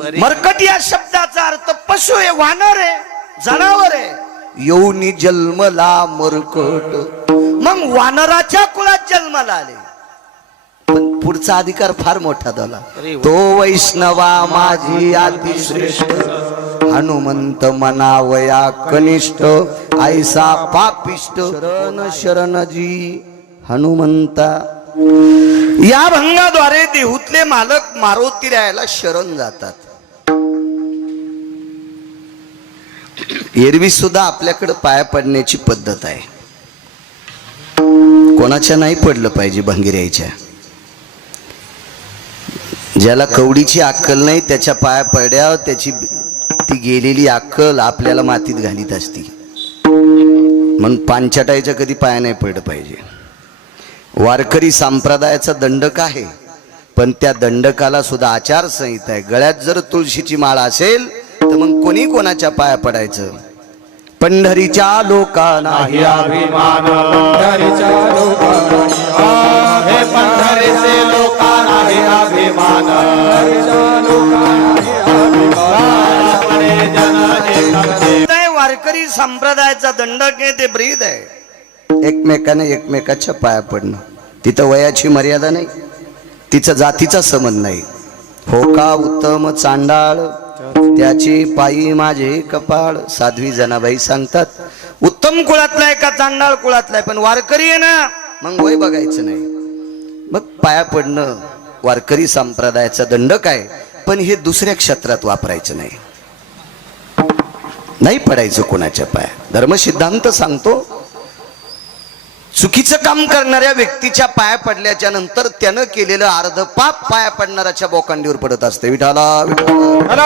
मरकट या शब्दाचा अर्थ पशु आहे, वानर आहे, जनावर आहे. येऊनी जन्मला मरकट, मग वानराच्या कुळात जन्माला आले. पण पुढचा अधिकार फार मोठा झाला. तो वैष्णवा माझी अतिश्रेष्ठ, हनुमंत मनावया कनिष्ठ, ऐसा पापिष्ट शरण शरणजी हनुमंता. या भंगाद्वारे देहूतले मालक मारुती रायाला शरण जातात. एरवी सुद्धा आपल्याकडे पाया पडण्याची पद्धत आहे. कोणाच्या नाही पडलं पाहिजे भंगिऱ्याच्या. ज्याला कवडीची अक्कल नाही त्याच्या पाया पड्यावर त्याची ती गेलेली अक्कल आपल्याला मातीत घालीत असती. म्हणून पांचाटायच्या कधी पाया नाही पडलं पाहिजे. वारकरी संप्रदायाचा दंडक आहे, पण त्या दंडकाला सुद्धा आचारसंहिता आहे. गळ्यात जर तुळशीची माळ असेल तर मग कोणी कोणाच्या पाया पडायचं. पंढरीच्या लोकांना हे अभिमान, पंढरीच्या लोकांना हे पंढरीचे लोकांना हे अभिमान, पंढरीच्या लोकांना हे अभिमान. वारकरी संप्रदायाचा दंडक आहे ते ब्रीद आहे. एकमेकाने एकमेकाच्या पाया पडणं. तिथं वयाची मर्यादा नाही, तिचं जातीचा संबंध नाही. हो का उत्तम चांडाळ त्याचे पायी माझे कपाळ. साध्वी जनाबाई सांगतात उत्तम कुळातला आहे का चांडाळ कुळातला आहे, पण वारकरी आहे ना, मग वय बघायचं नाही. मग पाया पडणं वारकरी संप्रदायाचा दंडक आहे, पण हे दुसऱ्या क्षेत्रात वापरायचं नाही. नाही पडायचं कोणाच्या पाया. धर्मसिद्धांत सांगतो चुकीचं काम करणाऱ्या व्यक्तीच्या पाया पडल्याच्या नंतर त्यानं केलेलं अर्ध पाप पाया पडणाऱ्याच्या बोकांडीवर पडत असते. विठाला विठाला.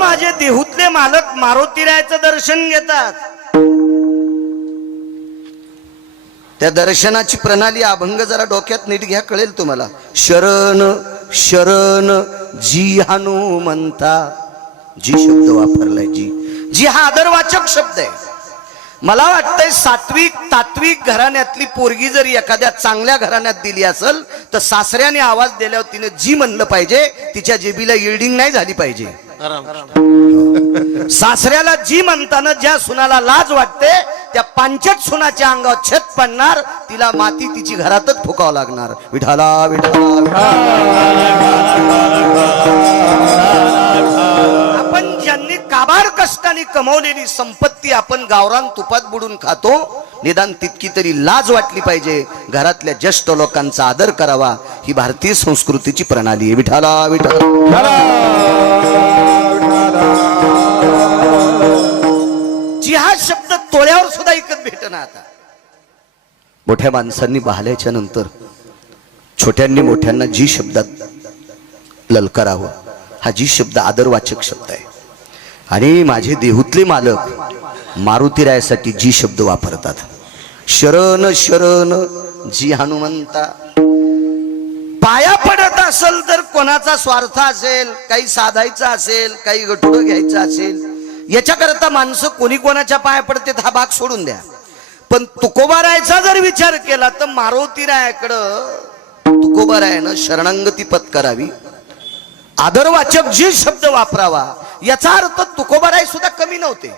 माझे देहूतले मालक मारुतीरायाचं दर्शन घेतात. त्या दर्शनाची प्रणाली अभंग जरा डोक्यात नीट घ्या, कळेल तुम्हाला. शरण शरण जी हनुमंता. जी शब्द वापरलाय जी, जी हा आदरवाचक शब्द आहे. मला वाटतंय सात्विक तात्विक घराण्यातली पोरगी जरी एखाद्या चांगल्या घराण्यात दिली असेल तर सासऱ्याने आवाज दिल्यावर तिने जी म्हणलं पाहिजे. तिच्या जेबीला इल्डिंग नाही झाली पाहिजे. सासऱ्याला जी म्हणताना ज्या सुनाला लाज वाटते त्या पांचट सुनाच्या अंगावर छत पडणार, तिला माती तिची घरातच फुकावं लागणार. विठाला विठाला. आपण ज्यांनी काबाड कष्टाने कमवलेली संपत्ती आपण गावरान तुपात बुडून खातो. निदान तितकी तरी लाज वाटली पाहिजे. घरातल्या ज्येष्ठ लोकांचा आदर करावा, ही भारतीय संस्कृतीची प्रणाली आहे. विठाला विठाला. जी हा शब्द तोळ्यावर सुद्धा ऐकत भेटना. आता मोठ्या माणसांनी बहाल्याच्या नंतर छोट्यांनी मोठ्यांना जी शब्दात ललकारावं. हा जी शब्द आदरवाचक शब्द आहे. आणि माझे देहूतले मालक मारुतीरायासाठी जी शब्द वापरतात. शरण शरण जी हनुमंता. पाया पडत असेल तर कोणाचा स्वार्थ असेल, काही साधायचं असेल, काही गटुडं घ्यायचं असेल, याच्याकरता माणसं कोणी कोणाच्या पाया पडतात हा भाग सोडून द्या. पण तुकोबारायचा जर विचार केला तर मारुतीरायाकडं तुकोबारायानं शरणांगती पत्करावी, आदरवाचक जी शब्द वापरावा. याचा अर्थ तुकोबाराय सुद्धा कमी नव्हते.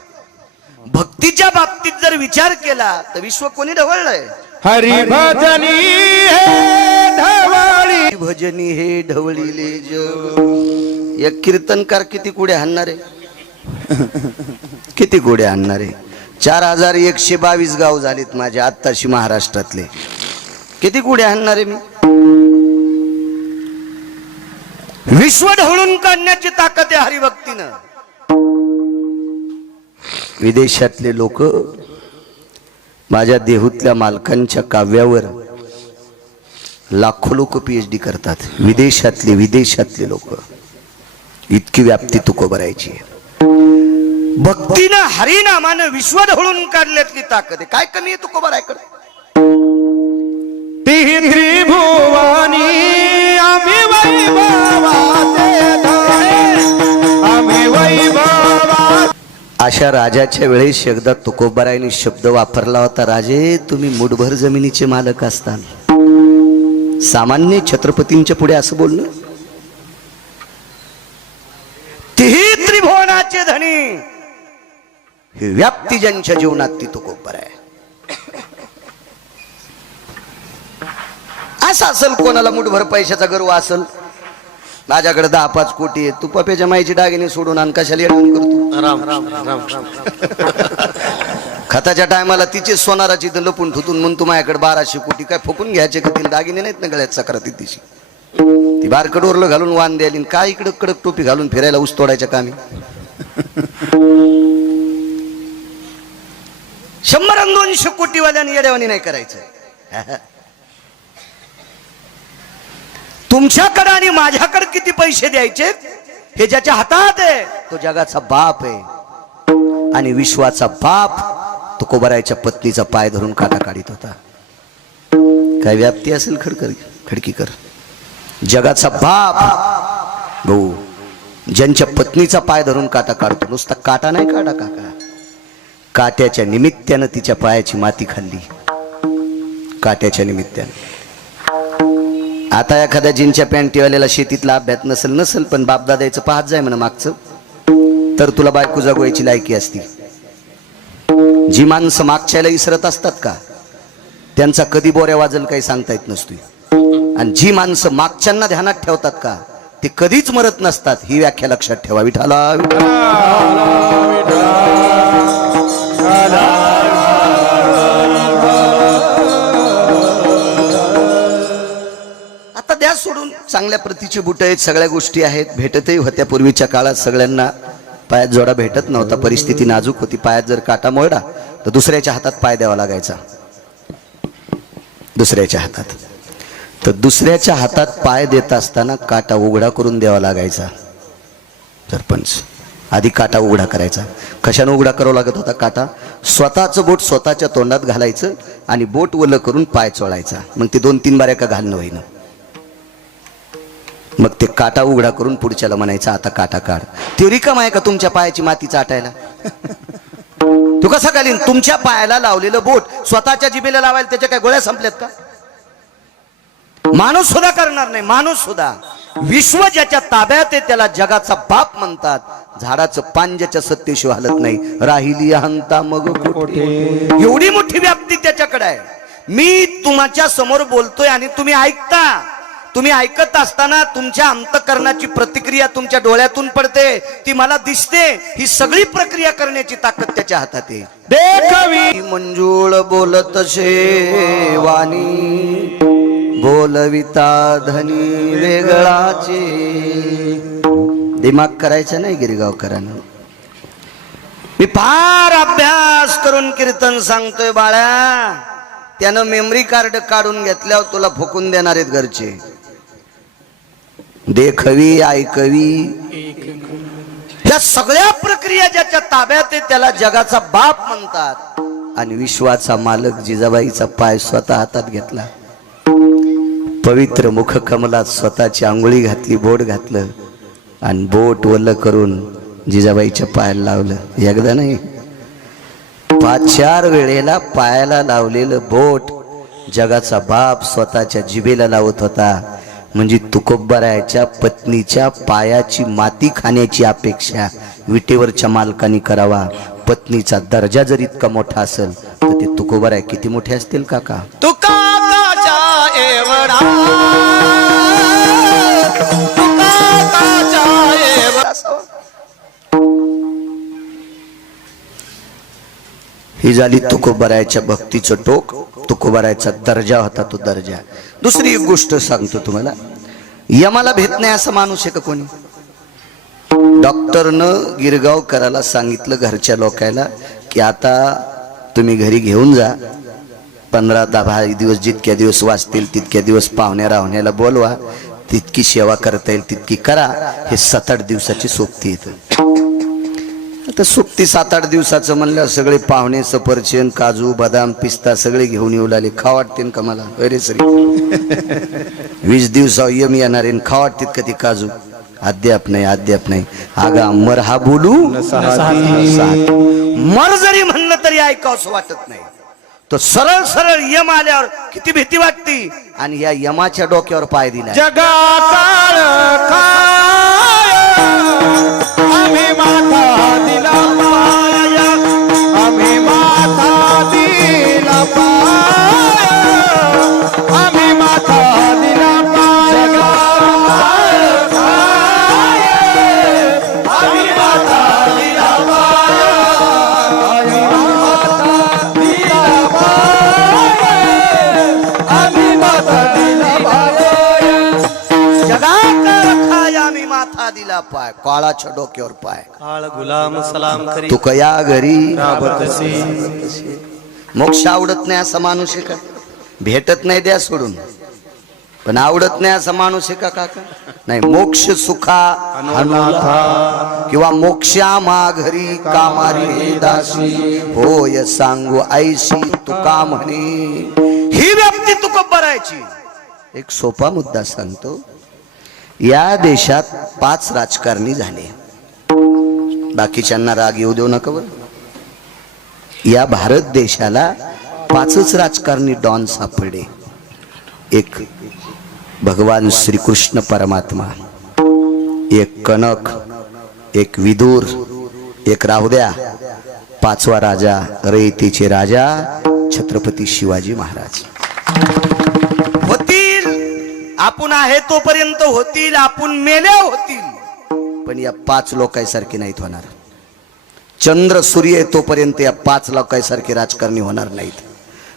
भक्तीच्या बाबतीत जर विचार केला तर विश्व कोणी ढवळलंय. हरी भजनी हे ढवळी, भजनी हे ढवळीले जग. एक कीर्तनकार किती कुडे हाणणारे, किती कुडे हाणणारे. 4122 गाव झालीत माझे आत्ताशी महाराष्ट्रातले. किती कुडे हाणणारे मी. विश्व ढवळून काढण्याची ताकद आहे हरिभक्तीनं. विदेशातले लोक माझ्या देहूतल्या मालकांच्या काव्यावर लाखो लोक PhD करतात. विदेशातले लोक. इतकी व्याप्ती तुकोबारायची आहे. भक्तीनं हरिनामानं विश्व ढवळून काढल्यातली ताकद आहे. काय कमी आहे तुकोबारायकडे. त्रिभुवानी आम्ही वैभवाचे आम्ही वैभवा. अशा राजाच्या वेळेस एकदा तुकोबारायने शब्द वापरला होता. राजे तुम्ही मुठभर जमिनीचे मालक असताल, सामान्य छत्रपतींच्या पुढे असं बोलणं. तिही त्रिभुवनाचे धनी, ही व्याप्ती ज्यांच्या जीवनात ती तुकोबर आहे. असं असेल कोणाला मुठभर पैशाचा गर्व असेल, माझ्याकडे 10-5 कोटी आहे, तू पप्याच्या माईची दागिने सोडून आण, कशाला येऊन करतो. राम राम राम राम. खताच्या टायमाला तिचे सोनाराची लपून ठुतून म्हणून तू माझ्याकडे 1200 कोटी काय फुकून घ्यायचे का? तिला दागिने नाहीत ना गळ्यात सक्राती तिची. ती बारकड ओरलं घालून वान द्यायली, काय इकडं कडक टोपी घालून फिरायला ऊस तोडायच्या कामी. 100-200 कोटीवाल्याने येड्यावानी नाही करायचं. तुमच्याकडे आणि माझ्याकडे किती पैसे द्यायचे हे ज्याच्या हातात आहे तो जगाचा बाप आहे. आणि विश्वाचा बाप तुकोबरायच्या पत्नीचा पाय धरून काटा काढीत होता. काय व्याप्ती असेल खडकीकर. जगाचा बाप भाऊ ज्यांच्या पत्नीचा पाय धरून काटा काढतो. नुसता काटा नाही काढा काका, काट्याच्या निमित्तानं तिच्या पायाची माती खाल्ली. काट्याच्या निमित्तानं. आता एखाद्या जीनच्या पॅन्टीवाल्याला शेतीतला अभ्यास नसेल पण बापदादाचं पाहत जाय म्हणा मागचं, तर तुला बायको जगवायची लायकी असती. जी माणसं मागच्याला इसरत असतात का त्यांचा कधी बोऱ्या वाजल काही सांगता येत नसतोय. आणि जी माणसं मागच्यांना ध्यानात ठेवतात का ते कधीच मरत नसतात. ही व्याख्या लक्षात ठेवा. विठाला आता द्या सोडून. चांगल्या प्रतीचे बुट आहेत, सगळ्या गोष्टी आहेत, भेटतही होत्या पूर्वीच्या काळात. सगळ्यांना पायात जोडा भेटत नव्हता, परिस्थिती नाजूक होती. पायात जर काटा मोडा तर दुसऱ्याच्या हातात पाय द्यावा लागायचा. दुसऱ्याच्या हातात. तर दुसऱ्याच्या हातात पाय देत असताना काटा उघडा करून द्यावा लागायचा. सरपंच आधी काटा उघडा करायचा. कशाने उघडा करावा लागत होता काटा? स्वतःचं बोट स्वतःच्या तोंडात घालायचं आणि बोट वलं करून पाय चोळायचा. मग ते 2-3 बाऱ्या का घालणं होईना. मग ते काटा उघडा करून पुढच्याला म्हणायचं आता काटा काढ. ते रिकाम आहे का तुमच्या पायाची माती चाटायला? तू कसा घालीन? तुमच्या पायाला लावलेलं बोट स्वतःच्या जिभेला लावायला त्याच्या काय गोळ्या संपल्यात का? माणूस सुद्धा करणार नाही. माणूस सुद्धा. विश्व ज्याच्या ताब्यात आहे त्याला जगाचा बाप म्हणतात. झाडाचं पान ज्याच्या सत्तेशिवाय हलत नाही. राहिली हंता मग कोठे. एवढी मोठी व्याप्ती त्याच्याकडे आहे. मी तुमच्या समोर बोलतोय आणि तुम्ही ऐकता. तुम्ही ऐकत असताना तुमच्या अंतःकरणाची प्रतिक्रिया तुमच्या डोळ्यातून पडते, ती मला दिसते. ही सगळी प्रक्रिया करण्याची ताकद त्याच्या हातात आहे. देखवी मंजूळ बोलत वाणी, बोलविता धनी वेगळाचे. दिमाग करायचा नाही गिरगावकरांना. मी फार अभ्यास करून कीर्तन सांगतोय बाळा. त्यानं मेमरी कार्ड काढून घेतल्यावर तुला फुकून देणार आहेत घरचे. देखवी ऐकवी या सगळ्या प्रक्रिया ज्याच्या ताब्यात आहे त्याला जगाचा बाप म्हणतात. आणि विश्वाचा मालक जिजाबाईचा पाय स्वतः हातात घेतला. पवित्र मुख कमलात स्वतःची आंघोळी घातली, बोट घातलं आणि बोट वल्ल करून जिजाबाईच्या पायाला लावलं. एकदा नाही 5-4 वेळेला पायाला लावलेलं बोट जगाचा बाप स्वतःच्या जिभेला लावत होता. म्हणजे तुकोबरायाच्या पत्नीच्या पायाची माती खाण्याची अपेक्षा विटेवरच्या मालकानी करावा. पत्नीचा दर्जा जर इतका मोठा असेल तर ते तुकोबराय किती मोठे असतील काका? ही झाली तुकोबरायाच्या भक्तीचं टोक. तुकोबरायाचा दर्जा होता तो दर्जा. दुसरी एक गोष्ट सांगतो तुम्हाला. यमाला भेट नाही असा माणूस आहे का कोणी? डॉक्टरनं गिरगावकराला सांगितलं घरच्या लोकायला की आता तुम्ही घरी घेऊन जा. 15-10 दिवस जितक्या दिवस वाचतील तितक्या दिवस पाहुण्या राहुण्याला बोलवा. तितकी सेवा करता येईल तितकी करा. हे 7-8 दिवसाची सोबती येतं. आता सोबती 7-8 दिवसाचं म्हणलं सगळे पाहुणे सफरचंद काजू बदाम पिस्ता सगळे घेऊन येऊ लागले. खा वाटते का मला? अरे सरी 20 दिवसा यम येणार आहे. खा वाटतेत का ती काजू? अद्याप नाही अद्याप नाही. आगा मर हा बोलू मर जरी म्हणलं तरी ऐकावंसं वाटत नाही. तो सरळ सरळ यम आल्यावर किती भीती वाटती, आणि या यमाच्या डोक्यावर पाय दिला. जगाकाळ काय आम्ही माथा दिला पाय, आम्ही माथा दिला पाय, आम्ही माथा दिला पाय. जगाकाळ काय आम्ही माथा दिला पाय, आम्ही माथा दिला पाय. जगाकर खाय आम्ही माथा दिला पाय, काळाच्या डोक्यावर पाय. काळ गुलाम सलाम करी तू कया घरी राबतसी. मोक्ष आवडत नाही असा माणूस आहे का? भेटत नाही द्या सोडून, पण आवडत नाही असा माणूस आहे का काका? नाही. मोक्ष सुखा अनाथा किंवा मोक्षा माघरी कामारी हे दासी, होय सांगू ऐशी तुका म्हणे. ही व्यक्ती तुका बरायची. एक सोपा मुद्दा सांगतो. या देशात 5 राजकारणी झाले. बाकीच्यांना राग येऊ देऊ नका बरं. या भारत देशाला 5च राजकारणी डॉन सापडले. एक भगवान श्रीकृष्ण परमात्मा, एक कनक, एक विदुर, एक राहू द्या 5वा राजा रयतेचे राजा छत्रपती शिवाजी महाराज. होतील, आपण आहे तोपर्यंत होतील, आपण मेल्या होतील, पण या 5 लोकांसारखे नाहीत होणार. चंद्र सूर्य तोपर्यंत या 5 लोकांसारखे राजकारणी होणार नाहीत.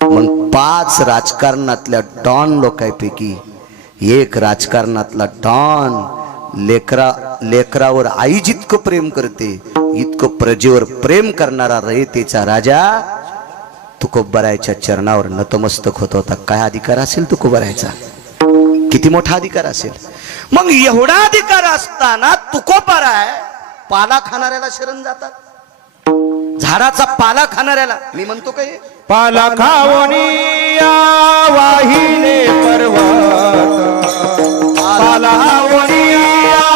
मग 5 राजकारणातल्या डॉन लोकांपैकी एक राजकारणातला डॉन लेकरावर आई जितकं प्रेम करते, इतकं प्रजेवर प्रेम करणारा रयतेचा राजा तुकोबरायच्या चरणावर नतमस्तक होत होता. काय अधिकार असेल तुकोबरायचा? किती मोठा अधिकार असेल? मग एवढा अधिकार असताना तुकोबराय पाला खाणाऱ्याला शरण जातात. झाडाचा पाला खाणाऱ्याला मी म्हणतो काय, पाला खावणिया वाहिले पर्वत, पाला खावणिया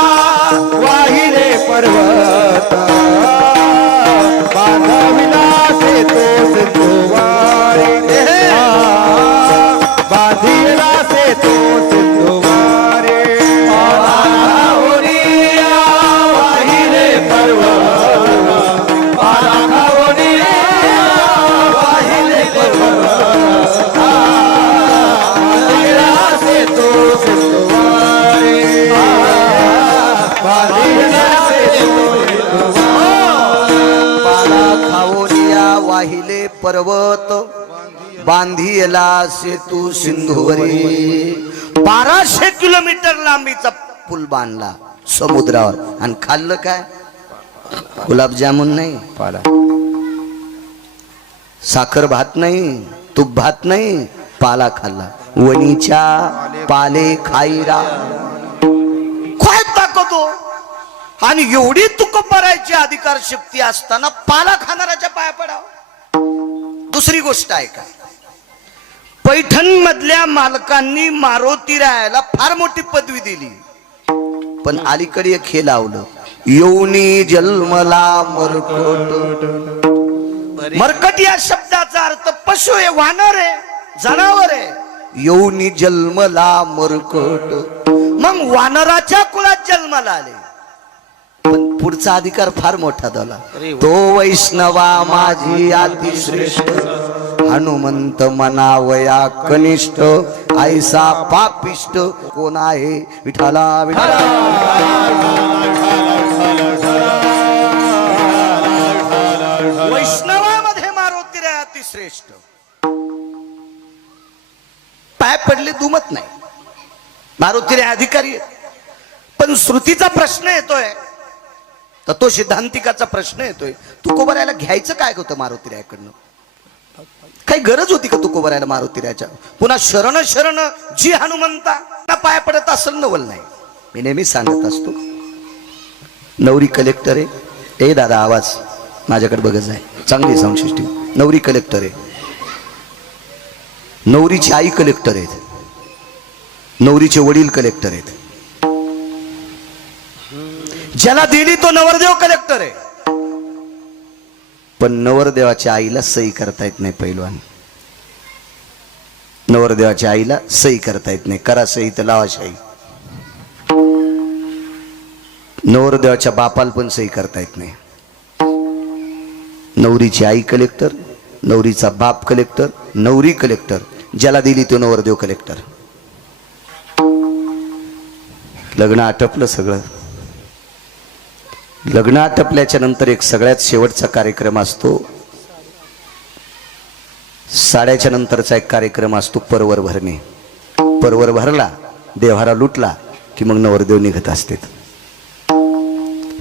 वाहिले पर्वत, बांधविला से तो सिंधुवारे, बांधिला से तो सिंधुवारे. पाला खावणिया वाहिले पर्वत, पाला खावणिया वाहिले पर्वत, बांधिला से तो सिंधुवारे, बांधिला से तो सिंधुवारे. पाला खावनिया वाहिले पर्वत, बांधिला सेतू सिंधुवरी. 1200 किलोमीटर लांबीचा पूल बांधला समुद्रावर, आणि खाल्लं काय? गुलाबजामुन नाही, पाला साखर भात नाही, तूप भात नाही, पाला खाल्ला. वणीच्या पाले खाईरा काय ताकद हो. आणि एवढी तुकोबरायची अधिकार शक्ती असताना पाला खाणाऱ्याच्या पाया पडावं. दुसरी गोष्ट आहे का, पैठण मधल्या मालकांनी मारुती रायाला फार मोठी पदवी दिली, पण अलीकडे एक हे लावलं, येऊनी जन्मला मरकट. मरकट या शब्दाचा अर्थ पशु आहे, वानर आहे, जनावर आहे. येऊनी जन्मला मरकट, मग वानराच्या कुळात जन्माला आले. पण पुढचा अधिकार फार मोठा झाला, तो वैष्णवा माझी अतिश्रेष्ठ, हनुमंत मनावया कनिष्ठ, ऐसा पापिष्ट कोण आहे विठाला विठाला. वैष्णवामध्ये मारुती रे अतिश्रेष्ठ. पाय पडले दुमत नाही, मारुती रे अधिकारी. पण श्रुतीचा प्रश्न येतोय, तर तो सिद्धांतिकाचा प्रश्न येतोय, तुकोबरायला घ्यायचं काय होतं मारुतीरायाकडनं? काही गरज होती का तुकोबरायला मारुतीरायाच्या? पुन्हा शरण शरण जी हनुमंता पाय पडत असेल नवल नाही. मी नेहमी सांगत असतो, नवरी कलेक्टर आहे. ए दादा आवाज माझ्याकडे बघत आहे, चांगली साऊंड सिस्टीम. नवरी कलेक्टर आहे, नवरीची आई कलेक्टर आहेत, नवरीचे वडील कलेक्टर आहेत. ज्याला दिली तो नवरदेव कलेक्टर आहे, पण नवरदेवाच्या आईला सही करता येत नाही पैलवान. नवरदेवाच्या आईला सही करता येत नाही. करा सही तर लावा शाही. नवरदेवाच्या बापाला पण सही करता येत नाही. नवरीची आई कलेक्टर, नवरीचा बाप कलेक्टर, नवरी कलेक्टर, ज्याला दिली तो नवरदेव कलेक्टर. लग्न आटपलं सगळं. लग्न आटपल्याच्या नंतर एक सगळ्यात शेवटचा कार्यक्रम असतो. साड्याच्या नंतरचा एक कार्यक्रम असतो परवर भरणे. परवर भरला, देव्हारा लुटला की मग नवरदेव निघत असते.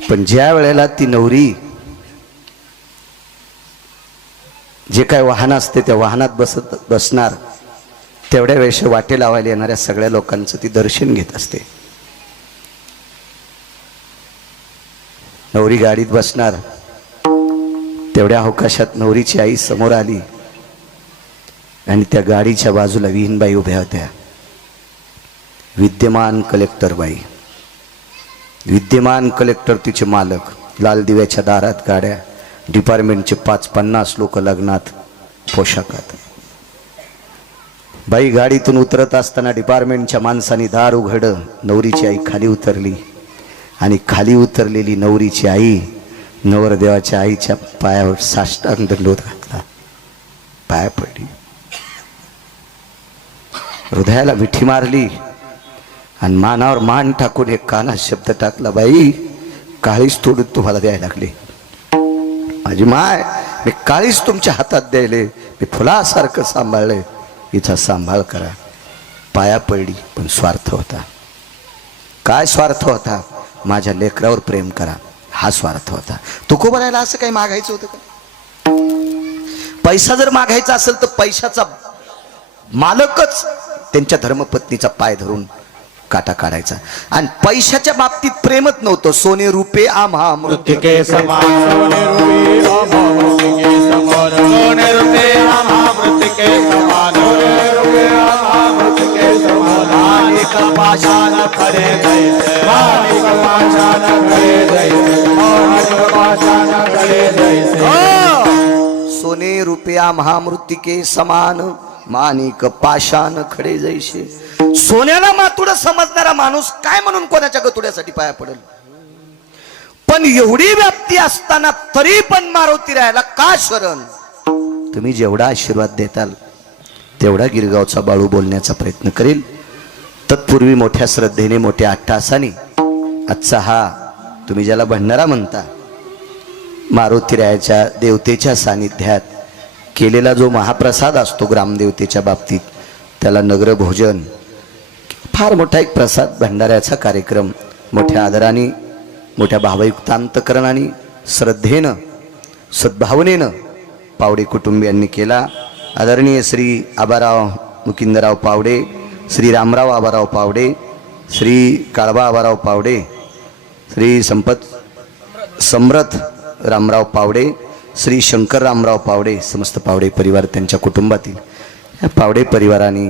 पण ज्या वेळेला ती नवरी जे काय वाहन असते त्या वाहनात बसणार तेवढ्या वेळेस वाटे लावायला येणाऱ्या सगळ्या लोकांचं ती दर्शन घेत असते. नवरी गाडीत बसणार तेवढ्या अवकाशात नवरीची आई समोर आली आणि त्या गाडीच्या बाजूला विहीनबाई उभ्या होत्या. विद्यमान कलेक्टर बाई, विद्यमान कलेक्टर तिचे मालक. लाल दिव्याच्या दारात गाड्या, डिपार्टमेंटचे 50 लोक लग्नात पोशाखात. बाई गाडीतून उतरत असताना डिपार्टमेंटच्या माणसाने दार उघडलं. नवरीची आई खाली उतरली आणि खाली उतरलेली नवरीची आई नवरदेवाच्या आईच्या पायावर साष्टांग दंडवत घातला, पाया पडली, हृदयाला मिठी मारली आणि मानावर मान टाकून एक कानात शब्द टाकला, बाई काळीच तोडून तुम्हाला द्यायला लागले. माझी माय, मी काळीच तुमच्या हातात द्यायले, मी फुलासारखं सांभाळले, हिचा सांभाळ करा. पाया पडली. पण स्वार्थ होता. काय स्वार्थ होता? माझ्या लेकरावर प्रेम करा, हा स्वार्थ होता. तुकोबरायला असं काही मागायचं होतं का? पैसा जर मागायचा असेल तर पैशाचा मालकच त्यांच्या धर्मपत्नीचा पाय धरून काटा काढायचा. आणि पैशाच्या बाबतीत प्रेमच नव्हतं. सोने रुपे आम्हा मृत्तिके समान, सोने रुपे आम्हा मृत्तिके समान, सोने रुपे आम्हा मृत्तिके समान, सोने रुपे आम्हा मृत्तिके समान. माणिक पाषाण खडे जैसे, माणिक पाषाण खडे जैसे, माणिक पाषाण खडे जैसे. सोने रुपे आम्हा मृत्तिके समान, माणिक पाषाण खडे जैसे. सोन्याला मातुडं समजणारा माणूस काय म्हणून कोणाच्या गतुड्यासाठी पाया पडेल? पण एवढी व्याप्ती असताना तरी पण मारुती राहायला का शरण? तुम्ही जेवढा आशीर्वाद देताल तेवढा गिरगावचा बाळू बोलण्याचा प्रयत्न करेल. तत्पूर्वी मोठ्या श्रद्धेने, मोठ्या अट्टाहासाने आजचा हा तुम्ही ज्याला भंडारा म्हणता, मारुती रायाच्या देवतेच्या सानिध्यात केलेला जो महाप्रसाद असतो ग्रामदेवतेच्या बाबतीत, त्याला नगर भोजन, फार मोठा एक प्रसाद भंडाऱ्याचा कार्यक्रम मोठ्या आदराने, मोठ्या भावयुक्त अंतकरणाने, श्रद्धेनं, सद्भावनेनं पावडे कुटुंबियांनी केला. आदरणीय श्री आबाराव मुकिंदराव पावडे, श्री रामराव आबाराव पावडे, श्री काळबा आबाराव पावडे, श्री समरथ रामराव पावडे, श्री शंकर रामराव पावडे, समस्त पावडे परिवार, त्यांच्या कुटुंबातील या पावडे परिवाराने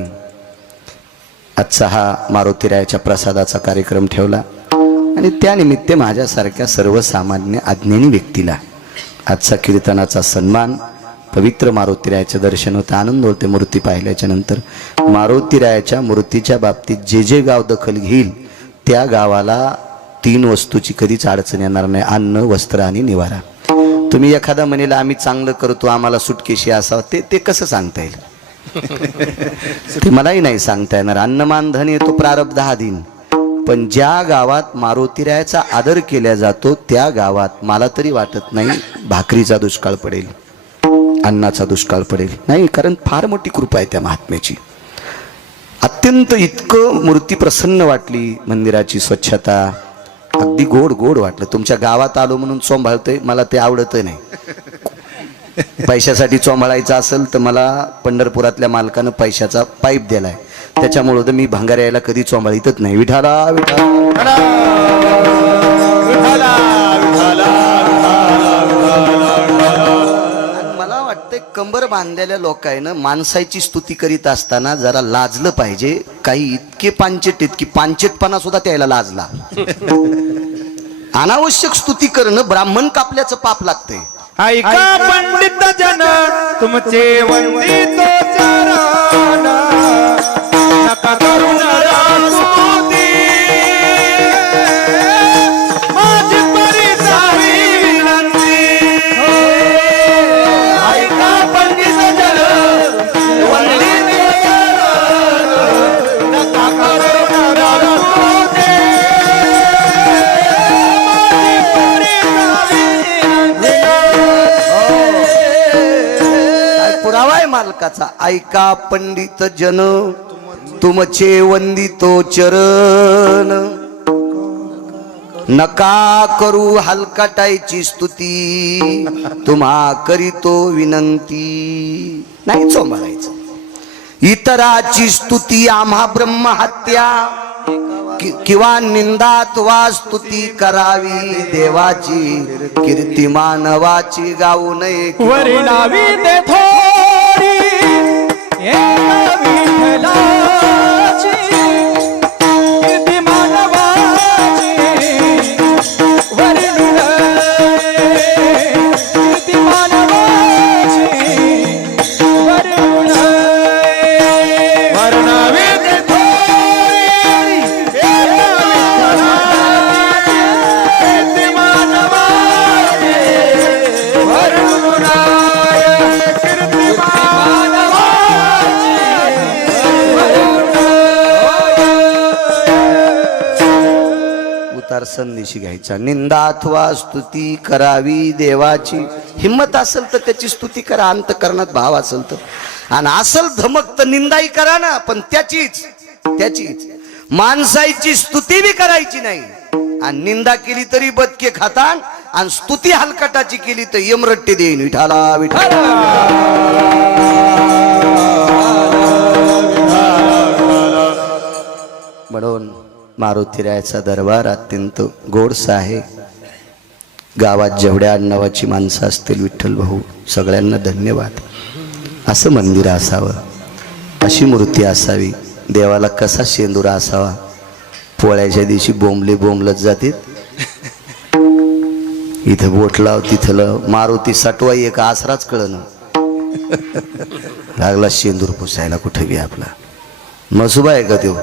आजचा हा मारुतीरायाच्या प्रसादाचा कार्यक्रम ठेवला. आणि त्यानिमित्त माझ्यासारख्या सर्वसामान्य अज्ञानी व्यक्तीला आजचा कीर्तनाचा सन्मान, पवित्र मारुतीरायाचं दर्शन होतं. आनंद होते मूर्ती पाहिल्याच्या नंतर. मारुतीरायाच्या मूर्तीच्या बाबतीत जे जे गाव दखल घेईल त्या गावाला 3 वस्तूची कधीच अडचण येणार नाही: अन्न, वस्त्र आणि निवारा. तुम्ही एखादा म्हणेल आम्ही चांगलं करतो, आम्हाला सुटकेशी असावं, ते कसं सांगता येईल? ते मलाही नाही सांगता येणार. अन्नमान धन येतो प्रारब्धाधीन. पण ज्या गावात मारुतीरायाचा आदर केला जातो त्या गावात मला तरी वाटत नाही भाकरीचा दुष्काळ पडेल, अन्नाचा दुष्काळ पडेल. नाही, कारण फार मोठी कृपा आहे त्या महात्म्याची. अत्यंत इतकं मूर्ती प्रसन्न वाटली, मंदिराची स्वच्छता अगदी गोड गोड वाटलं. तुमच्या गावात आलो म्हणून चोंभाळतोय, मला ते आवडत नाही. पैशासाठी चोंभाळायचं असेल तर मला पंढरपुरातल्या मालकानं पैशाचा पाईप दिलाय, त्याच्यामुळं तर मी भंगाऱ्याला कधी चोंभाळीतच नाही. विठाला विठाला मला वाटतंय कंबर बांधलेल्या लोकांना माणसाची स्तुती करीत असताना जरा लाजलं पाहिजे. काही इतके पांचट, इतकी पांचटपणा सुद्धा त्याला लाजला. अनावश्यक स्तुती करणं ब्राह्मण कापल्याचं पाप लागतंय. ऐका पंडित जन तुमचे वंदितो चरण, मालकाचा. ऐका पंडित जन तुमचे वंदितो चरण, नका करू हलकटाईची स्तुती, तुम्हा करीतो विनंती. नाही चोंबारायचं. इतराची स्तुती आम्हा ब्रह्महत्या, किंवा निंदात वा स्तुती करावी, देवाची कीर्ती मानवाची गाऊ नये. वरी नावी ते थोडी एका विठ्ठलाची, कीर्ती मानवाची वरी नये, कीर्ती मानवाची वरी नये. वरी नावी ते थोडी एका विठ्ठलाची, कीर्ती मानवाची वरी नये, कीर्ती उतार संदेशी घ्यायचा. निंदा अथवा स्तुती करावी देवाची. हिम्मत असेल तर त्याची स्तुती करा, अंतकरणात भाव असेल तर. आणि असल धमक तर निंदाही करा ना, पण त्याचीच माणसाची स्तुती बी करायची नाही. आणि निंदा केली तरी बदके खातान, आणि स्तुती हलकटाची केली तर यमरट्टे देईन. विठाला विठाला. म्हणून मारुतीरायाचा दरबार अत्यंत गोडसा आहे. गावात जेवढ्या आडनावाची माणसं असतील, विठ्ठल भाऊ सगळ्यांना धन्यवाद. असं मंदिर असावं, अशी मूर्ती असावी. देवाला कसा शेंदुरा असावा. पोळ्याच्या दिवशी बोंबलत जातील. इथं बोट लाव तिथं लाव. मारुती सटवाई एक आसराच कळलं. लागला शेंदूर पुसायला कुठे बी आपला. मसुबा आहे का तो?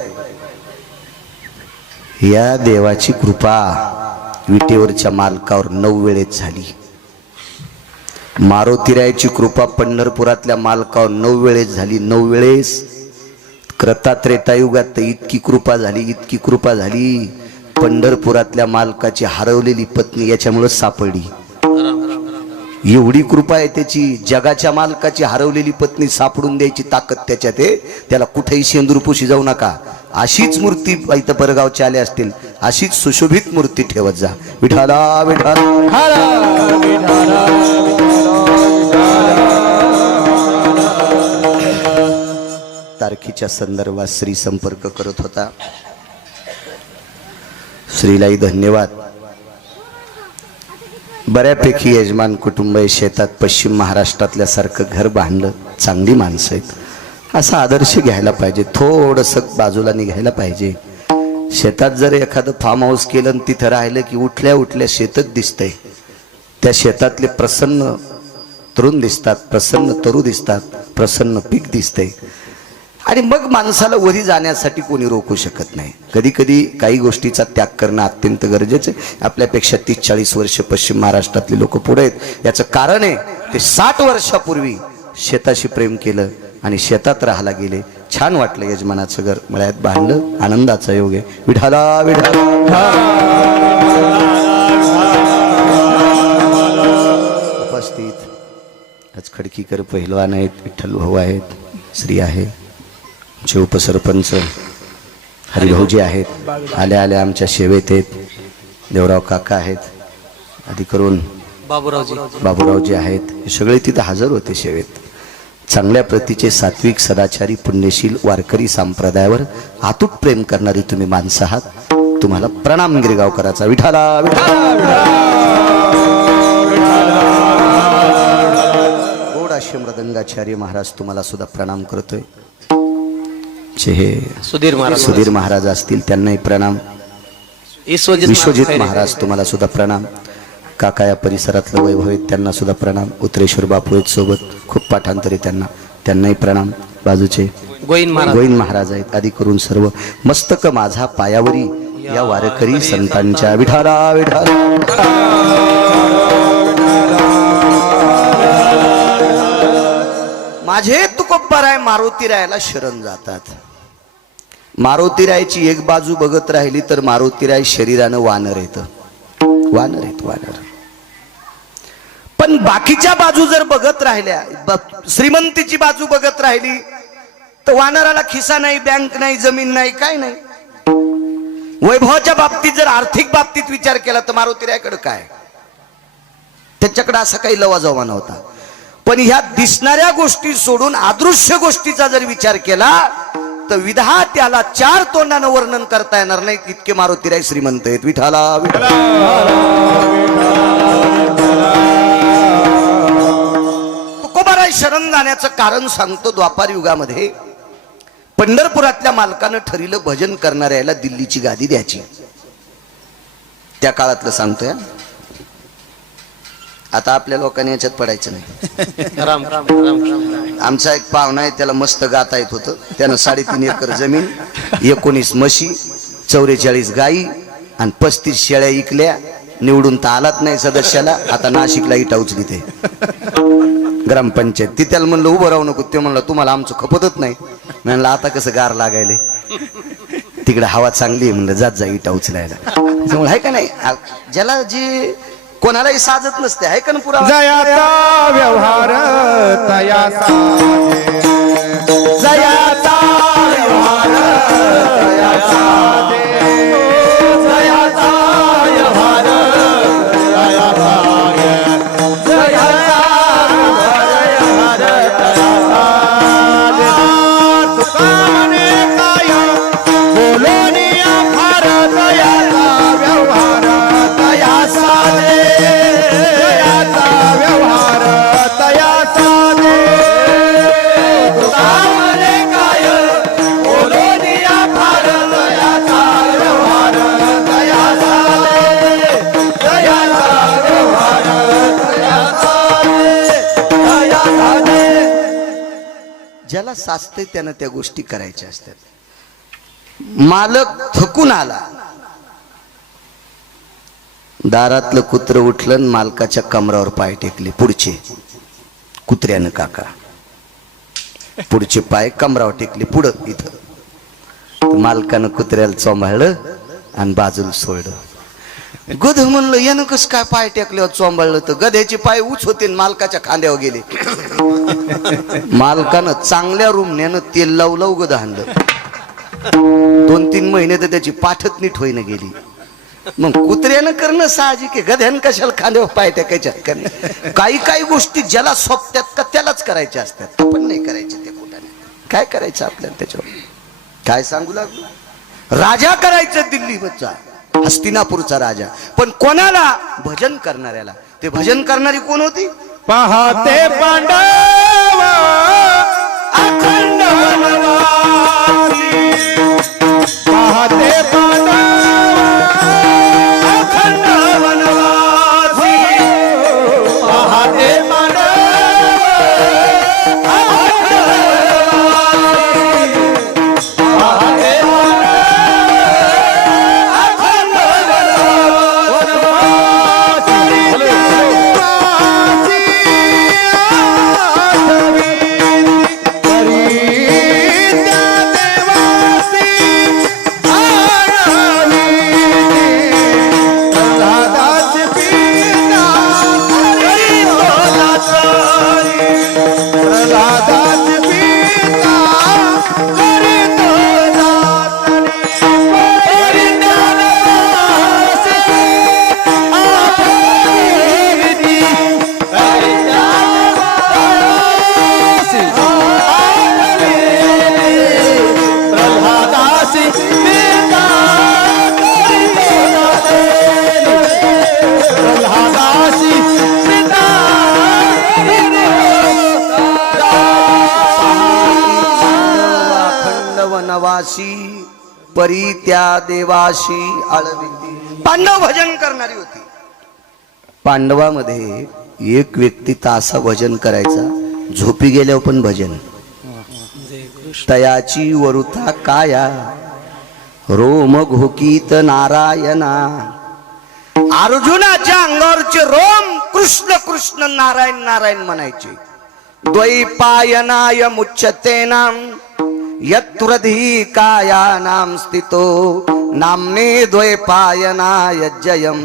या देवाची कृपा विटेवरच्या मालकावर 9 वेळेस झाली. मारुतीरायाची कृपा पंढरपुरातल्या मालकावर 9 वेळेस झाली. 9 वेळेस. त्रेतायुगात तर इतकी कृपा झाली. पंढरपुरातल्या मालकाची हरवलेली पत्नी याच्यामुळे सापडली. एवढी कृपा आहे त्याची. जगाच्या मालकाची हरवलेली पत्नी सापडून द्यायची ताकद त्याच्यात आहे. त्याला कुठेही शेंदूरपुशी जाऊ नका. अशीच मूर्ती इथं परगावच्या आल्या असतील, अशीच सुशोभित मूर्ती ठेवत जा. विठाला विठाला. तारखेच्या संदर्भात श्री संपर्क करत होता. श्रीलाही धन्यवाद. बऱ्यापैकी यजमान कुटुंब आहे. शेतात पश्चिम महाराष्ट्रातल्या सारखं घर बांधलं. चांगली माणसं आहेत. असा आदर्श घ्यायला पाहिजे. थोडंसं बाजूला निघायला पाहिजे. शेतात जर एखादं फार्म हाऊस केलं आणि तिथं राहिलं की उठल्या शेतच दिसतंय. त्या शेतातले प्रसन्न तरुण दिसतात, प्रसन्न तरू दिसतात, प्रसन्न पीक दिसतंय. आणि मग माणसाला वरी जाण्यासाठी कोणी रोखू शकत नाही. कधी कधी काही गोष्टीचा त्याग करणं अत्यंत गरजेचं आहे. आपल्यापेक्षा 30-40 वर्ष पश्चिम महाराष्ट्रातले लोक पुढे आहेत. याचं कारण आहे ते 60 वर्षापूर्वी शेताशी प्रेम केलं आणि शेतात राहायला गेले. छान वाटलं. यजमानाचं घर मळ्यात बांधलं. आनंदाचा योग आहे. विठाला विठाला. उपस्थित आज खडकीकर पहिलवान आहेत, विठ्ठल भाऊ आहेत, श्री आहे, चे उपसरपंच हरिभाऊजी आहेत, आल्या आमच्या सेवेत आहेत. देवराव काका आहेत, आधी करून बाबूरावजी आहेत. हे सगळे तिथे हजर होते सेवेत. चांगल्या प्रतीचे सात्विक सदाचारी पुण्यशील वारकरी संप्रदायावर अतूट प्रेम करणारी तुम्ही माणसं आहात. तुम्हाला प्रणाम गिरगावकराचा. विठाला गोड असे मृदंगाचार्य महाराज तुम्हाला सुद्धा प्रणाम करतोय. हे सुधीर महाराज असतील त्यांनाही प्रणाम. विश्वजित महाराज तुम्हाला सुद्धा प्रणाम. काका या परिसरातलं वैभव आहेत त्यांना सुद्धा प्रणाम. उत्तरेश्वर बापू आहेत सोबत, खूप पाठांतरी त्यांनाही प्रणाम. बाजूचे गोविंद महाराज आहेत. आदी करून सर्व मस्तक माझा पायावरी या वारकरी संतांच्या. विठाला विठाला. माझे तुकोब्बाराय मारुतीरायाला शरण जातात. मारुतीरायाची एक बाजू बघत राहिली तर मारुतीराय शरीरानं वानर येतं. वानर. पण पण बाकीच्या बाजू जर बघत राहिल्या, श्रीमंतीची बाजू बघत राहिली, तर वानराला खिसा नाही, बँक नाही, जमीन नाही, काय नाही. वैभवाच्या बाबतीत जर आर्थिक बाबतीत विचार केला तर मारुतीरायाकडे काय, त्याच्याकडे असा काही लवाजवा नव्हता. पण ह्या दिसणाऱ्या गोष्टी सोडून अदृश्य गोष्टीचा जर विचार केला तर विधात्याला 4 तोंडानं वर्णन करता येणार नाही, इतके मारुतीराय श्रीमंत आहेत. विठाला विठाला. तुकोबाराय शरण जाण्याचं कारण सांगतो. द्वापार युगामध्ये पंढरपुरातल्या मालकानं ठरलं भजन करणाऱ्याला दिल्लीची गादी द्यायची. त्या काळातलं सांगतोय. आता आपल्या लोकांनी याच्यात पडायचं नाही. आमचा एक पाहुणा आहे, त्याला मस्त गाता येत होतं. त्यानं 3.5 एकर जमीन, 19 म्हशी, 44 गाई आणि 35 शेळ्या इकल्या. निवडून तर आलात नाही सदस्याला. आता नाशिकला इटा उचली ते ग्रामपंचायत. ती त्याला म्हणलं उभं राहू नको. ते म्हणलं तुम्हाला आमचं खपतच नाही. म्हणलं आता कसं गार लागायले, तिकडे हवा चांगली आहे. म्हणलं जात जा इटा उचलायला. त्यामुळे आहे का नाही, ज्याला जी कोणालाही साजत नसते, आहे का ना पुरा. जयाचा व्यवहार तयासा दे, जयाचा व्यवहार तयासा दे, जयाचा व्यवहार तयासा दे, जयाचा व्यवहार तयासा दे. तुका म्हणे काय बोलोनिया फार जयाचा व्यवहार तयासा दे, ज्याला साचते त्यानं त्या गोष्टी करायच्या असतात. मालक थकून आला, दारातलं कुत्र उठलं, मालकाच्या कमरावर पाय टेकले. पुढचे कुत्र्यानं काका पुढचे पाय कमरावर टेकले. पुढं इथं मालकानं कुत्र्याला चोंबाळलं आणि बाजूला सोडलं. गध म्हणलं यानं कस काय पाय टेकल्यावर चोंबाळलं, तर गध्याचे पाय उच होते, मालकाच्या खांद्यावर गेले. मालकानं चांगल्या रूमण्यानं तेल लावलं, गध आणलं. 2-3 महिने तर त्याची पाठच नीट होईना गेली. मग कुत्र्यानं करणं साहजिक आहे, गध्यानं कशाला खांद्यावर पाय टाकायच्या. काही काही गोष्टी ज्याला सोपत्यात का त्यालाच करायच्या असतात, आपण नाही करायचे. ते कुठं काय करायचं आपल्याला त्याच्यावर काय सांगू लागलो. राजा करायचं दिल्लीचा, हस्तिनापूरचा राजा. पण कोणाला? भजन करणाऱ्याला. ते भजन करणारी कोण होती? पाहते पांडव अखंड वनवासी, पाहते पांडव अखंड वनवासी, पाहते पांडव अखंड वनवासी, पाहते वनवासी परी त्या देवाशी आळविती. पांडव भजन करणारी होती. पांडवामध्ये एक व्यक्ती तासा भजन करायचा, झोपी गेल्यावर पण भजन. तयाची वरुथा काया रोम घोकीत नारायणा. अर्जुनाच्या अंगावरचे रोम कृष्ण कृष्ण नारायण नारायण म्हणायचे. द्वैपायनाय मुच्यते नाम यत्तुरधी कायानाम स्थितो नामने द्वैपायनाय जयम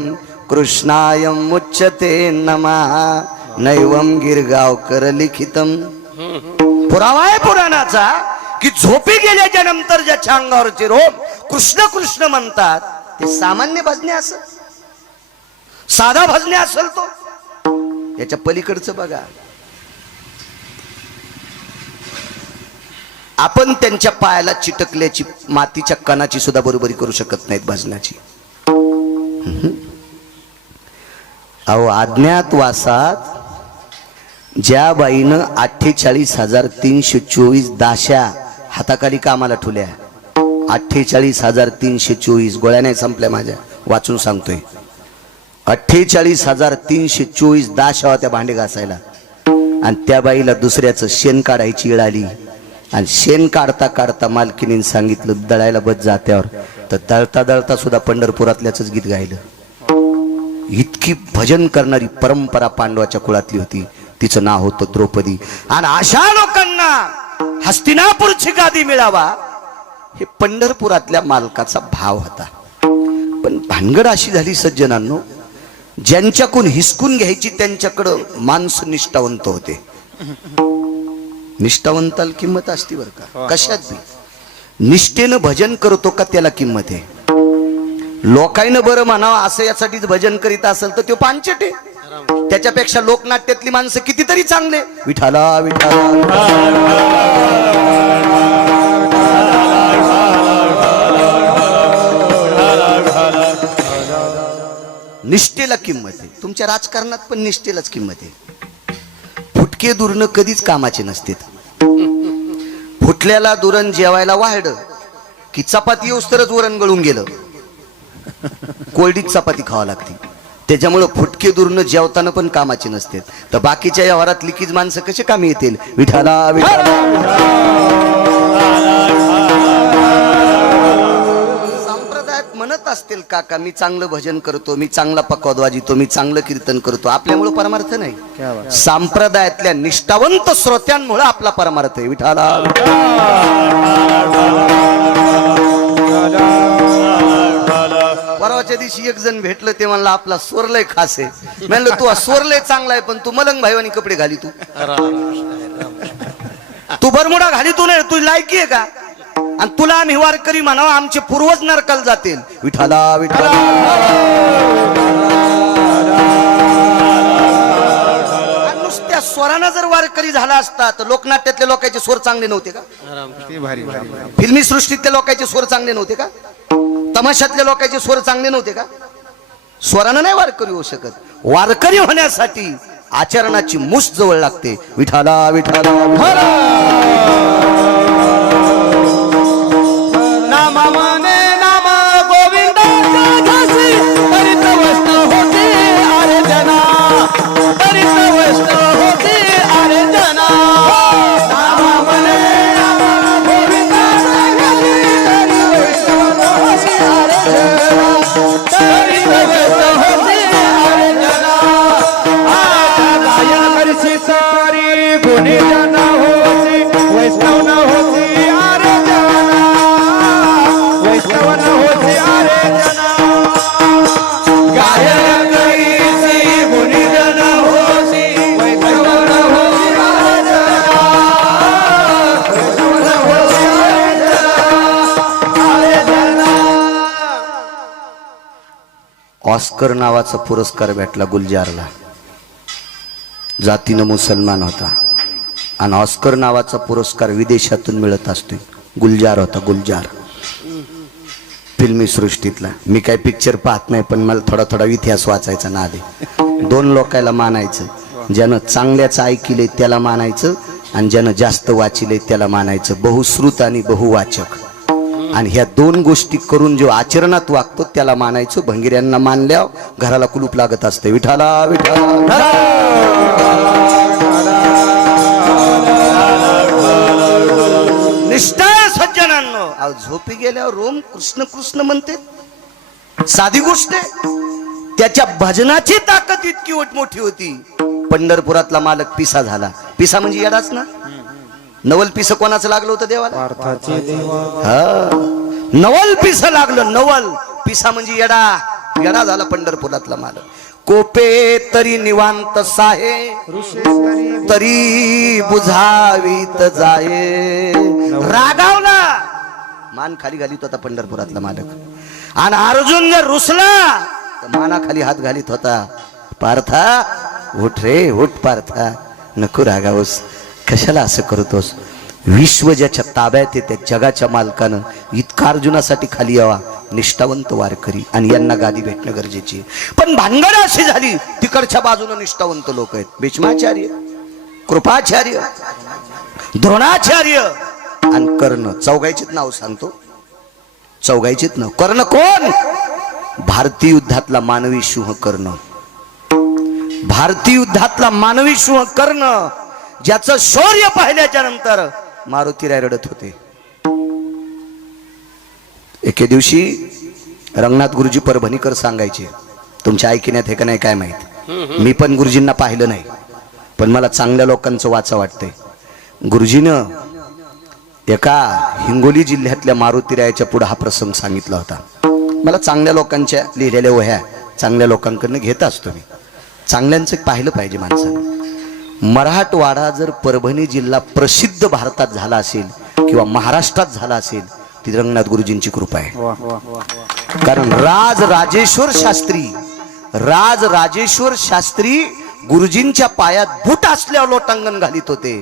कृष्णाय मुच्यते नमः. नैवम गिरगावकर लिखितम. पुरावा आहे पुराणाचा की झोपी गेल्याच्या नंतर ज्याच्या अंगावरचे रोम कृष्ण कृष्ण म्हणतात ते सामान्य भजने असेल, साधा भजने असेल तो. याच्या पलीकडचं बघा. आपण त्यांच्या पायाला चिटकल्याची मातीच्या कणाची सुद्धा बरोबरी करू शकत नाहीत भजनाची. अहो अज्ञातवासात ज्या बाईनं 48,324 दाशा हाताखाली कामाला ठेवल्या, 48,324 गोळ्या नाही संपल्या माझ्या, वाचून सांगतोय. 48,324 दाशा होत्या भांडे घासायला. आणि त्या बाईला दुसऱ्याचं शेण काढायची वेळ आली आणि शेण काढता काढता मालकीने सांगितलं दळायला बस जात्यावर, तर दळता दळता सुद्धा पंढरपुरातल्याच गीत गायलं. इतकी भजन करणारी परंपरा पांडवाच्या कुळातली होती. तिचं नाव होतं द्रौपदी. आणि अशा लोकांना हस्तिनापूरची गादी मिळावा हे पंढरपुरातल्या मालकाचा भाव होता. पण भानगड अशी झाली सज्जनांनो, ज्यांच्याकडून हिसकून घ्यायची त्यांच्याकडं माणसं निष्ठावंत होते. निष्ठावंताला किंमत असते बरं का, कशात बी. निष्ठेनं भजन करतो का त्याला किंमत आहे. लोकांना बरं म्हणावं असं यासाठीच भजन करीत असेल तर तो पांचट आहे. त्याच्यापेक्षा लोकनाट्यातली माणसं कितीतरी चांगले. विठाला विठाला निष्ठेला किंमत आहे. तुमच्या राजकारणात पण निष्ठेलाच किंमत आहे. फुटके दुरण कधीच कामाचे नसते. फुटल्याला दुरण जेवायला वाढ की चपाती येऊस तरच वरण गळून गेलं, कोरडीत चपाती खावा लागते. त्याच्यामुळं फुटके दुरण जेवताना पण कामाचे नसते. तर बाकीच्या व्यवहारात लिकीज माणसं कसे कामी येतील. विठाला विठाला म्हणत असतील काका मी चांगलं भजन करतो, मी चांगला पकवाद वाजितो, मी चांगलं कीर्तन करतो. आपल्यामुळे परमार्थ नाही, संप्रदायातल्या निष्ठावंत श्रोत्यांमुळे आपला परमार्थ आहे. विठाला परवाच्या दिवशी एक जण भेटलं, ते म्हणलं आपला स्वर लय खास आहे. म्हणलं तू स्वर लय चांगला आहे पण तू मलंग भाईवानी कपडे घाली, तू बरमुडा घाली, तू नाही तुझी लायकी आहे का. आणि तुला आम्ही वारकरी म्हणावं, आमचे पूर्वज नरकाला जातील. विठाला विठाला नुसत्या स्वरानं जर वारकरी झाला असता तर लोकनाट्यातल्या लोकांचे स्वर चांगले नव्हते का. फिल्मी सृष्टीतल्या लोकांचे स्वर चांगले नव्हते का. तमाशातल्या लोकांचे स्वर चांगले नव्हते का. स्वरानं नाही वारकरी होऊ शकत. वारकरी होण्यासाठी आचरणाची मुठ जवळ लागते. विठाला विठाला ऑस्कर नावाचा पुरस्कार भेटला गुलजारला. जातीनं मुसलमान होता आणि ऑस्कर नावाचा पुरस्कार विदेशातून मिळत असतो. गुलजार होता, गुलजार फिल्मी सृष्टीतला. मी काय पिक्चर पाहत नाही पण मला थोडा थोडा इतिहास वाचायचा नाद आहे. दोन लोकायला मानायचं, ज्यानं चांगल्याचं ऐकिले त्याला मानायचं आणि ज्यानं जास्त वाचिले त्याला मानायचं. बहुश्रुत आणि बहुवाचक. आणि ह्या दोन गोष्टी करून जो आचरणात वागतो त्याला मानायचं. भंगिऱ्यांना मानल्यावर घराला कुलूप लागत असते. विठाला विठाला निष्ठा सज्जनांनो. झोपी गेल्यावर रोम कृष्ण कृष्ण म्हणते, साधी गोष्ट आहे. त्याच्या भजनाची ताकद इतकी मोठी होती. पंढरपुरातला मालक पिसा झाला. पिसा म्हणजे येडाच ना. नवल पिस कोणाचं लागलं होतं देवाला. हा नवल पिस लागलं. नवल पिसा म्हणजे येडा. येडा झाला पंढरपुरातला मालक. कोपे तरी निवांत साहे, तरी बुझावीत जाये. रागावला, मान खाली घालीत होता पंढरपुरातला मालक. आणि अर्जुन जर रुसला तर मानाखाली हात घालीत होता. पार्था उठ रे, उठ पार्था, नको रागावस, कशाला असं करतोस. विश्व ज्याच्या ताब्यात येते, जगाच्या मालकानं इतका अर्जुनासाठी खाली यावा. निष्ठावंत वारकरी, आणि यांना गादी भेटणं गरजेची. पण भानगड अशी झाली, तिकडच्या बाजूने निष्ठावंत लोक आहेत. भीष्माचार्य, कृपाचार्य, द्रोणाचार्य आणि कर्ण. चौघायचीच नाव सांगतो, चौघायचीच नाव. कर्ण कोण? भारतीय युद्धातला मानवी सिंह कर्ण. भारतीय युद्धातला मानवी सिंह कर्ण, ज्याचं शौर्य पाहिल्याच्या नंतर मारुतीराय रडत होते. एके दिवशी रंगनाथ गुरुजी परभणीकर सांगायचे, तुमच्या ऐकण्यात हे का नाही काय माहित, मी पण गुरुजींना पाहिलं नाही, पण मला चांगल्या लोकांचं वाचा वाटतंय. गुरुजीनं एका हिंगोली जिल्ह्यातल्या मारुतीरायाच्या पुढे हा प्रसंग सांगितला होता. मला चांगल्या लोकांच्या लिहिलेल्या वह्या चांगल्या लोकांकडनं घेत असतो मी. चांगल्यांचं पाहिलं पाहिजे माणसानं. मराठवाडा जर परभणी जिल्हा प्रसिद्ध भारतात झाला असेल किंवा महाराष्ट्रात झाला असेल, ती रंगनाथ गुरुजींची कृपा आहे. कारण राजराजेश्वर शास्त्री गुरुजींच्या पायात बूट असल्यावर लोटांगण घालीत होते.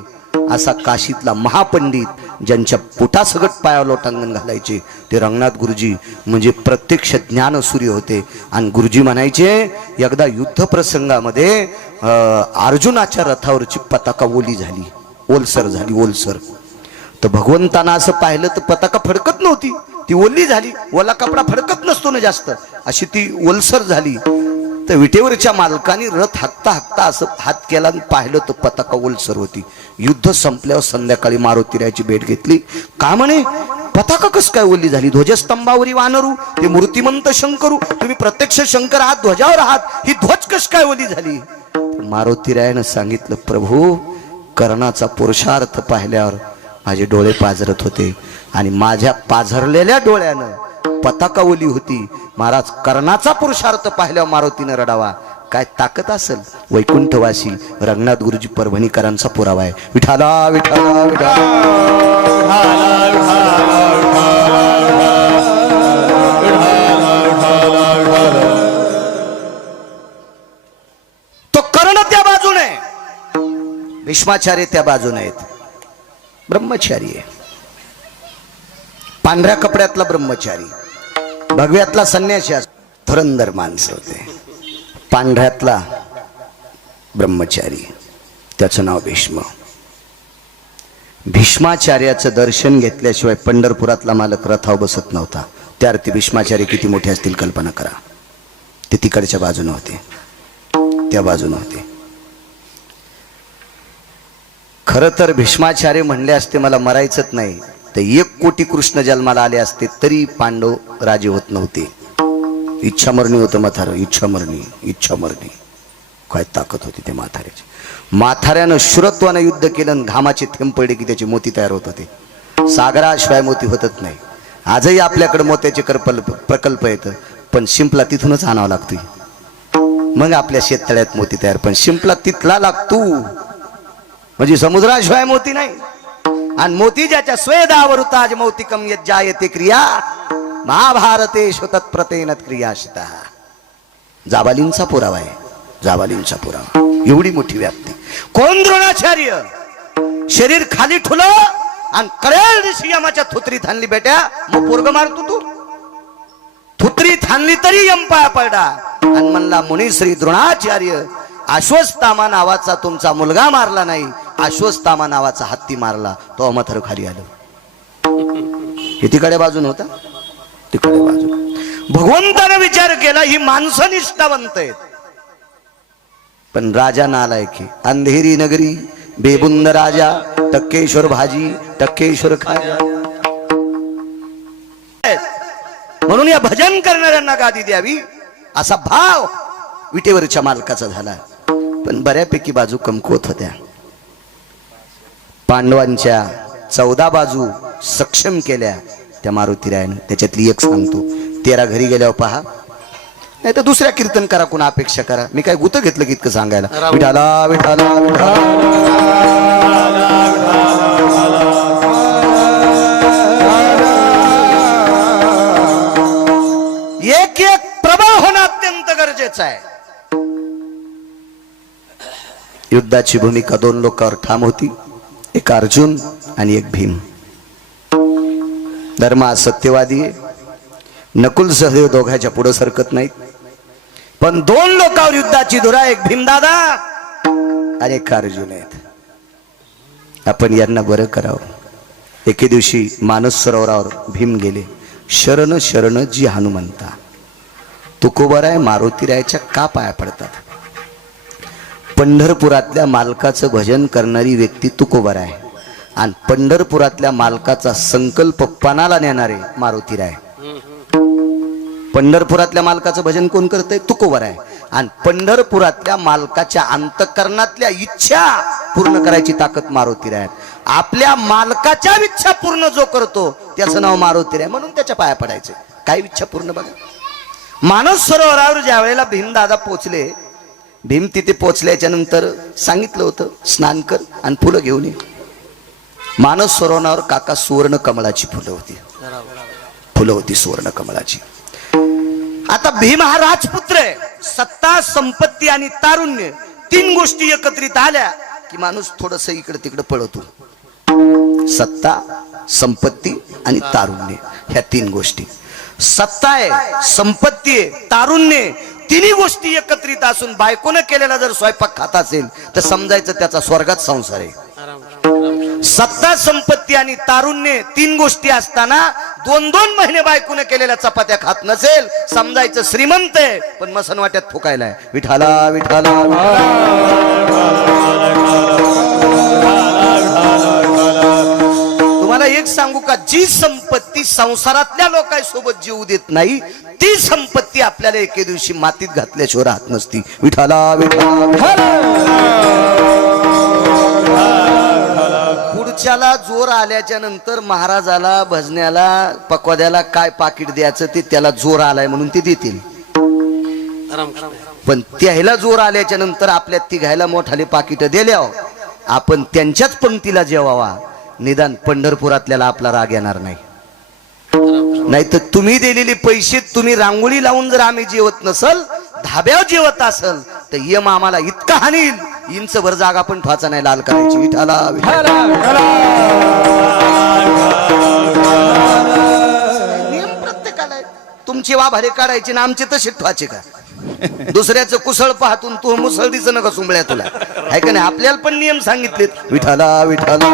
असा काशीतला महापंडित ज्यांच्या पोटासगट पायावर लोटांगण घालायचे ते रंगनाथ गुरुजी म्हणजे प्रत्यक्ष ज्ञानसूर्य होते. आणि गुरुजी म्हणायचे, एकदा युद्ध प्रसंगामध्ये अर्जुनाच्या रथावरची पताका ओली झाली, ओलसर झाली, ओलसर. तर भगवंतांना असं पाहिलं तर पताका फडकत नव्हती, ती ओली झाली. ओला कपडा फडकत नसतो ना जास्त, अशी ती ओलसर झाली. तर विटेवरच्या मालकाने रथ हाकता हाकता असं हात केला आणि पाहिलं तर पताका ओलसर होती. युद्ध संपल्यावर संध्याकाळी मारुतीरायाची भेट घेतली. का म्हणे, पताका कस काय ओली झाली? ध्वजस्तंभावरी वानरू, ते मूर्तिमंत शंकरू, तुम्ही प्रत्यक्ष शंकर आहात, ध्वजावर आहात, ही ध्वज कस काय ओली झाली? मारुतीरायानं सांगितलं, प्रभू, कर्णाचा पुरुषार्थ पाहिल्यावर माझे डोळे पाझरत होते आणि माझ्या पाझरलेल्या डोळ्यानं पताका ओली होती. महाराज, कर्णाचा पुरुषार्थ पाहिल्यावर मारुतीनं रडावा. काय ताकद असेल. वैकुंठवासी रंगनाथ गुरुजी परभणीकरांचा पुरावा आहे. विठाला विठाला विठाला. तो कर्ण त्या बाजूने, भीष्माचार्य त्या बाजूने आहेत. ब्रह्मचारी आहे, पांढऱ्या कपड्यातला ब्रह्मचारी, भगव्यातला संन्यासी, धुरंधर माणसं होते. पांढऱ्यातला ब्रह्मचारी, त्याचं नाव भीष्म. भीष्माचार्याचं दर्शन घेतल्याशिवाय पंढरपुरातला मालक रथावर बसत नव्हता. त्याअर्थी भीष्माचार्य किती मोठे असतील कल्पना करा. ते तिकडच्या बाजूने होते, त्या बाजूने होते. खरं तर भीष्माचार्य म्हणले असते, मला मरायचंच नाही, तर 1 कोटी कृष्ण जन्माला आले असते तरी पांडव राजे होत नव्हते. इच्छामरणी होतं म्हातारं, इच्छामरणी. काय ताकद होती त्या म्हाताऱ्याची. म्हाताऱ्यानं शुरत्वानं युद्ध केलं आणि घामाचे थेंब पडले की त्याची मोती तयार होत होते. सागराशिवाय मोती होतच नाही. आजही आपल्याकडे मोत्याचे प्रकल्प येतं, पण शिंपला तिथूनच आणावं लागतोय, मग आपल्या शेततळ्यात मोती तयार. पण शिंपला तिथला लागतो, म्हणजे समुद्राशिवाय मोती नाही. आणि मोती ज्याच्या स्वेदावर ताज मौतिकम यज्जायते क्रिया महाभारतेषु तत्प्रतेन क्रियाशिता. जाबालींचा पुरावा आहे, जाबालींचा पुरावा. एवढी मोठी व्याप्ती. कोण? द्रोणाचार्य. शरीर खाली ठुलं आणि कळेल दिवशी यमाच्या थुत्रीत हाणली. बेट्या, मग पोरग मारतो तू? थुत्रीत हाणली तरी यम पाया पडला आणि म्हणला, मुनीश्री द्रोणाचार्य, अश्वत्थामा नावाचा तुमचा मुलगा मारला नाही, अश्वत्थामा नावाचा हत्ती मारला. तो अमथर खाली आलो. हे तिकडे बाजून होता, तिकडे बाजून. भगवंताने विचार केला, ही माणसं निष्ठावंत आहेत, पण राजा नालायक. अंधेरी नगरी, बेबुंद राजा, टक्केश्वर भाजी, टक्केश्वर खाजा. म्हणून या भजन करणाऱ्यांना गादी द्यावी असा भाव विटेवरच्या मालकाचा झाला. पण बऱ्यापैकी बाजू कमकुवत होत्या. पांडवांच्या 14 बाजू सक्षम केल्या त्या मारुतीरायानं. त्याच्यातली एक सांगतो. 13 घरी गेल्यावर पहा, नाही तर दुसऱ्या कीर्तन करा, कोणा अपेक्षा करा. मी काय गुत घेतलं की इतकं सांगायला. विठाला विठाला एक एक प्रबळ होणं अत्यंत गरजेचं आहे. युद्धाची भूमिका दोन लोकांवर ठाम होती, एक अर्जुन आणि एक भीम. धर्म हा सत्यवादी आहे. नकुल सहदेव दोघांच्या पुढे सरकत नाहीत, पण दोन लोकांवर युद्धाची धुरा, एक भीमदादा आणि एक अर्जुन आहेत. आपण यांना बरं करावं. एके दिवशी मानस सरोवरावर भीम गेले. शरण शरण जी हनुमंता. तुकोबराय मारुतीरायाच्या का पाया पडतात? पंढरपुरातल्या मालकाचं भजन करणारी व्यक्ती तुकोबराय आणि पंढरपुरातल्या मालकाचा संकल्प पणाला नेणारे मारुतीराय. पंढरपुरातल्या मालकाचं भजन कोण करतंय? तुकोबराय. आणि पंढरपुरातल्या मालकाच्या अंतःकरणातल्या इच्छा पूर्ण करायची ताकद मारुतीराय. आपल्या मालकाच्या इच्छा पूर्ण जो करतो त्याचं नाव मारुतीराय, म्हणून त्याच्या पाया पडायचे. काय इच्छा पूर्ण बघा. मानस सरोवरावर ज्या वेळेला भीमदादा पोचले, भीम तिथे पोचल्याच्या नंतर सांगितलं होतं स्नान कर आणि फुलं घेऊन ये. मानस सरोवरावर काका सुवर्ण कमळाची फुलं होती सुवर्ण कमळाची. आता भीम हा राजपुत्र आहे. सत्ता, संपत्ती आणि तारुण्य तीन गोष्टी एकत्रित आल्या की माणूस थोडस इकडे तिकडे पळतो. सत्ता, संपत्ती आणि तारुण्य, ह्या तीन गोष्टी. सत्ता आहे, संपत्ती आहे, तारुण्य, तिन्ही गोष्टी एकत्रित असून बायकोनं केलेला जर स्वयंपाक खात असेल तर समजायचं त्याचा स्वर्गात संसार आहे. सत्ता, संपत्ती आणि तारुण्य तीन गोष्टी असताना 2-2 महिने बायकोने केलेल्या चपात्या खात नसेल, समजायचं श्रीमंत आहे, पण मसन वाट्यात फुकायला आहे. विठाला विठाला तुम्हाला एक सांगू का, जी संपत्ती संसारातल्या लोकांसोबत जीव देत नाही ती संपत्ती आपल्याला एके दिवशी मातीत घातल्याशिवाय राहत नसती. विठाला विठाला. पुढच्याला जोर आल्याच्या नंतर महाराजाला, भजन्याला, पकवाद्याला काय पाकिट द्यायचं ते त्याला जोर आलाय म्हणून ते देतील, पण त्याला जोर आल्याच्या नंतर आपल्या तिघायला मोठाले पाकिट दिल्यावर आपण त्यांच्याच पंक्तीला जेवावा. निदान पंढरपुरातल्याला आपला राग येणार नाही. नाही तर तुम्ही दिलेले पैसे तुम्ही रांगोळी लावून जर आम्ही जेवत नसल, धाब्यावर जेवत असल तर यम आम्हाला इतका हानील, इंच भर जागा पण ठोचा नाही लाल करायची. विठाला नियम प्रत्येकाला. तुमची वाभारे काढायची ना आमचे तसे ठोचे का? दुसऱ्याचं कुसळ पाहतून तू मुसळ दिस नका सुंबळ्या तुला, आहे का नाही? आपल्याला पण नियम सांगितलेत. विठाला विठाला.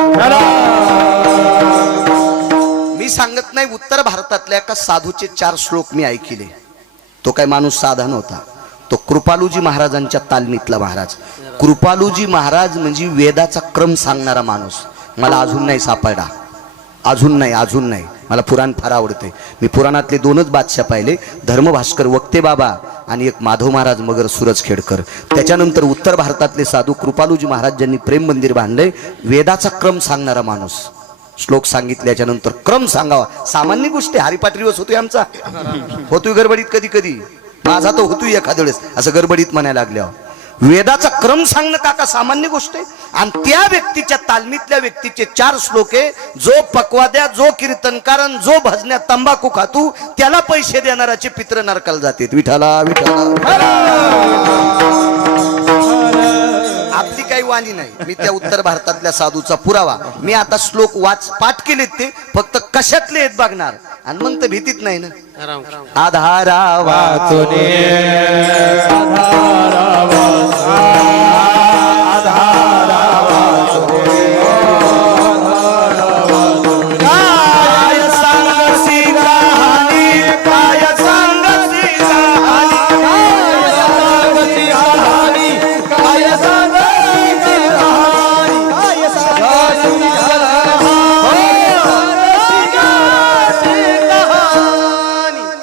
मी सांगत नाही, उत्तर भारतातल्या एका साधूचे 4 श्लोक मी ऐकले. तो काय माणूस साधा नव्हता, तो कृपालूजी महाराजांच्या तालमीतला महाराज. कृपालूजी महाराज म्हणजे वेदाचा क्रम सांगणारा माणूस. मला अजून नाही सापडला, अजून नाही. मला पुराण फार आवडते. मी पुराणातले 2च बादशाह पाहिले, धर्मभास्कर वक्ते बाबा आणि एक माधव महाराज मगर सुरजखेडकर. त्याच्यानंतर उत्तर भारतातले साधू कृपालूजी महाराज ज्यांनी प्रेम मंदिर बांधले. वेदाचा क्रम सांगणारा माणूस. श्लोक सांगितल्याच्या नंतर क्रम सांगावा. सामान्य गोष्टी हरिपाठ दिवस होतोय आमचा, होतोय गडबडीत, कधी कधी माझा तो होतोय एखाद्या वेळेस असं गडबडीत म्हणायला लागल्यावर. वेदाचा क्रम सांगणं काका सामान्य गोष्ट आहे. आणि त्या व्यक्तीच्या तालमीतल्या व्यक्तीचे 4 श्लोक आहे. जो पकवाद्या, जो कीर्तनकारण, जो भजन्या तंबाखू खातू त्याला पैसे देणाराचे पित्र नरकाला जाते. विठाला विठाला. आपली काही वाणी नाही. मी त्या उत्तर भारतातल्या साधूचा पुरावा. मी आता श्लोक पाठ केलेत, ते फक्त कशातले आहेत बघणार आणि मग तर भीतीत नाही ना. आधारा वाचुने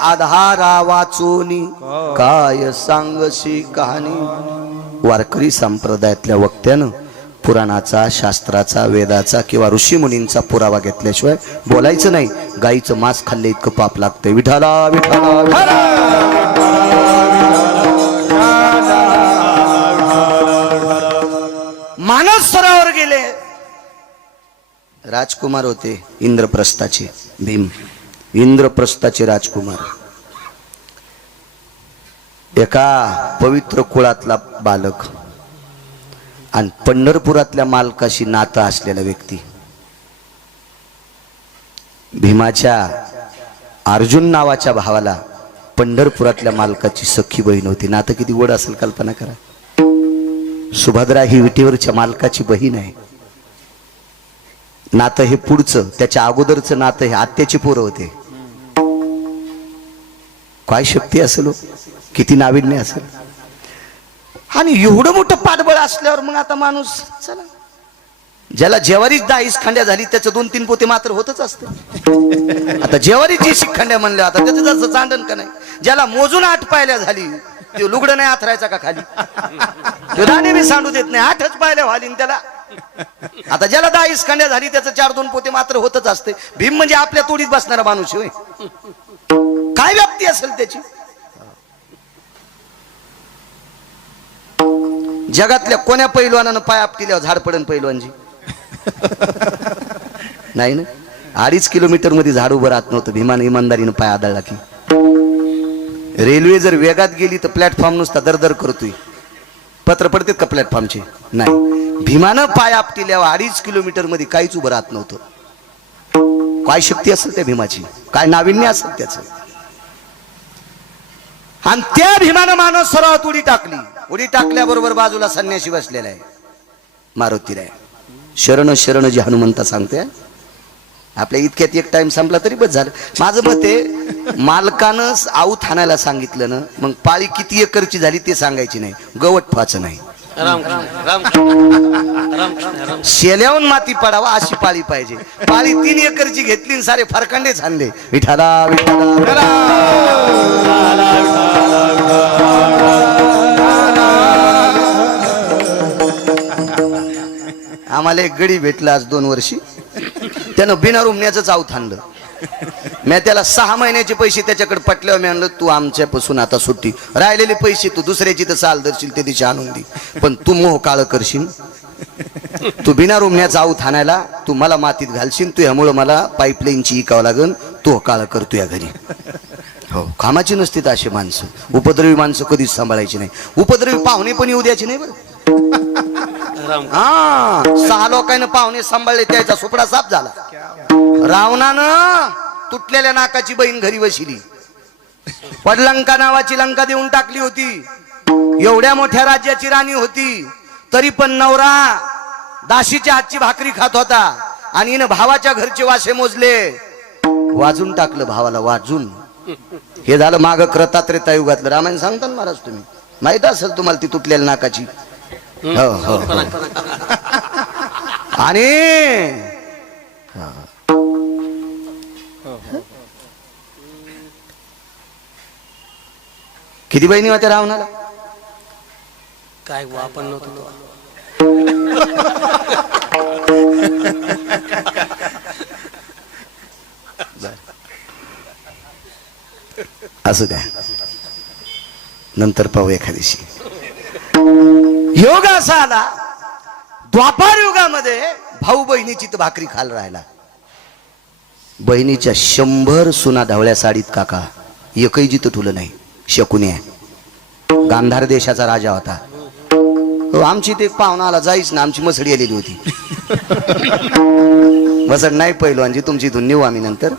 आधारा वाचोनी काय सांगशी कहाणी. वारकरी संप्रदायातल्या वक्त्यानं पुराणाचा, शास्त्राचा, वेदाचा किंवा ऋषीमुनींचा पुरावा घेतल्याशिवाय बोलायचं नाही. गाईचं मांस खाल्ले इतकं पाप लागतंय. विठाला विठाला. मानस सरोवर गेले. राजकुमार होते इंद्रप्रस्थाचे. भीम इंद्रप्रस्थाचे राजकुमार. एका पवित्र कुळातला बालक आणि पंढरपुरातल्या मालकाशी नातं असलेला व्यक्ती. भीमाच्या अर्जुन नावाच्या भावाला पंढरपुरातल्या मालकाची सख्खी बहीण होती. नातं किती गोड असेल कल्पना करा. सुभद्रा ही विटीवरच्या मालकाची बहीण आहे. नातं हे पुढचं, त्याच्या अगोदरचं नातं हे आत्याची पोरं होते. काय शक्ती असेल, किती नाविन्य असेल. आणि एवढं मोठं पाठबळ असल्यावर मग आता माणूस चला, ज्याला जेवारीच 10 खांड्या झाली त्याचं 2-3 पोते मात्र होतच असतं. आता जेवारीची शिखंड्या म्हणलं, आता त्याचं जसं चांदण का नाही. ज्याला मोजून 8 पायल्या झाली ते लुगडं नाही आथरायचा का खाली, तो दाणे बी सांडू देत नाही, 8च पायल्या व्हाली त्याला. आता ज्याला 10 खांड्या झाली त्याचं 4-2 पोते मात्र होतच असते. भीम म्हणजे आपल्या तोडीत बसणारा माणूस होय. काय व्याप्ती असेल त्याची. जगातल्या कोण्या पैलवानानं पाय आपटिल्यावर झाड पडन पैलवानजी? नाही ना. 2.5 किलोमीटर मध्ये झाड उभं राहत नव्हतं. भीमानं इमानदारीनं पाय आदळला की. रेल्वे जर वेगात गेली तर प्लॅटफॉर्म नुसता दरदर करतोय. पत्र पडतात का प्लॅटफॉर्मचे? नाही. भीमानं पाय आपटिल्यावर 2.5 किलोमीटर मध्ये काहीच उभं राहत नव्हतं. काय शक्ती असेल त्या भीमाची, काय नाविन्य असेल त्याचं. आणि त्या भीमानं मानस सरोवरात उडी टाकली. उडी टाकल्याबरोबर बाजूला संन्यासी बसलेला आहे, मारुतीराय. शरण शरण जी हनुमंता सांगते. आपल्या इतक्यात एक टाइम संपला तरी बस झालं. माझं मत आहे, मालकानं आऊत हाणायला सांगितलं ना, मग पाळी किती एकरची झाली ते सांगायची नाही, गवत फाचं नाही. शेल्याहून माती पडावा अशी पाळी पाहिजे. पाळी 3 एकरची घेतली आणि सारे फरकांडेच आणले. विठाला विठाला. आम्हाला एक गडी भेटला आज 2 वर्षी. त्यानं बिना रुमण्याच आऊत आणलं. मी त्याला 6 महिन्याचे पैसे त्याच्याकडे पटल्यावर मी आणलं, तू आमच्यापासून आता सुट्टी, राहिलेले पैसे तू दुसऱ्याची तर चाल धरशील ते दिशा आणून दे, पण तू मोह काळ करशील. तू बिना रुमण्याचा आऊत आणायला तू मला मातीत घालशील. तू ह्यामुळं मला पाईपलाईनची इकावं लागन. तू काळ करतो या घरी. हो, कामाची नसतील अशी माणसं. उपद्रवी माणसं कधीच सांभाळायची नाही. उपद्रवी पाहुणे पण येऊ द्यायचे नाही बरं. हा, 6 लोकांना पाहुणे सांभाळले, त्याचा सुपडा साफ झाला. रावणानं तुटलेल्या नाकाची बहीण घरी बसली. पडलंका नावाची लंका देऊन टाकली होती. एवढ्या मोठ्या राज्याची राणी होती, तरी पण नवरा दाशीच्या हातची भाकरी खात होता. आणि हिनं भावाच्या घरचे वासे मोजले, वाजून टाकलं भावाला, वाजून. हे झालं माग क्रतात्रेता युगातलं. रामायण सांगता ना महाराज, तुम्ही माहित असेल तुम्हाला ती तुटलेल्या नाकाची. हो हो. आणि किती बहिणी होत्या रावणाला? काय आपण नव्हतो. असू द्या, नंतर पाहू एखाद्या दिवशी. योग असा आला, द्वापार युगामध्ये भाऊ बहिणीची तर भाकरी खाल राहिला. बहिणीच्या 100 सुना ढवळ्या साडीत काका, एकही जिथं ठुलं नाही. शकुनी आहे, गांधार देशाचा राजा होता. हो, आमची ते पाहुणा आला, जाईच ना, आमची मसडी आलेली होती. मसड नाही पहिलवानजी, तुमची इथून नेऊ आम्ही नंतर.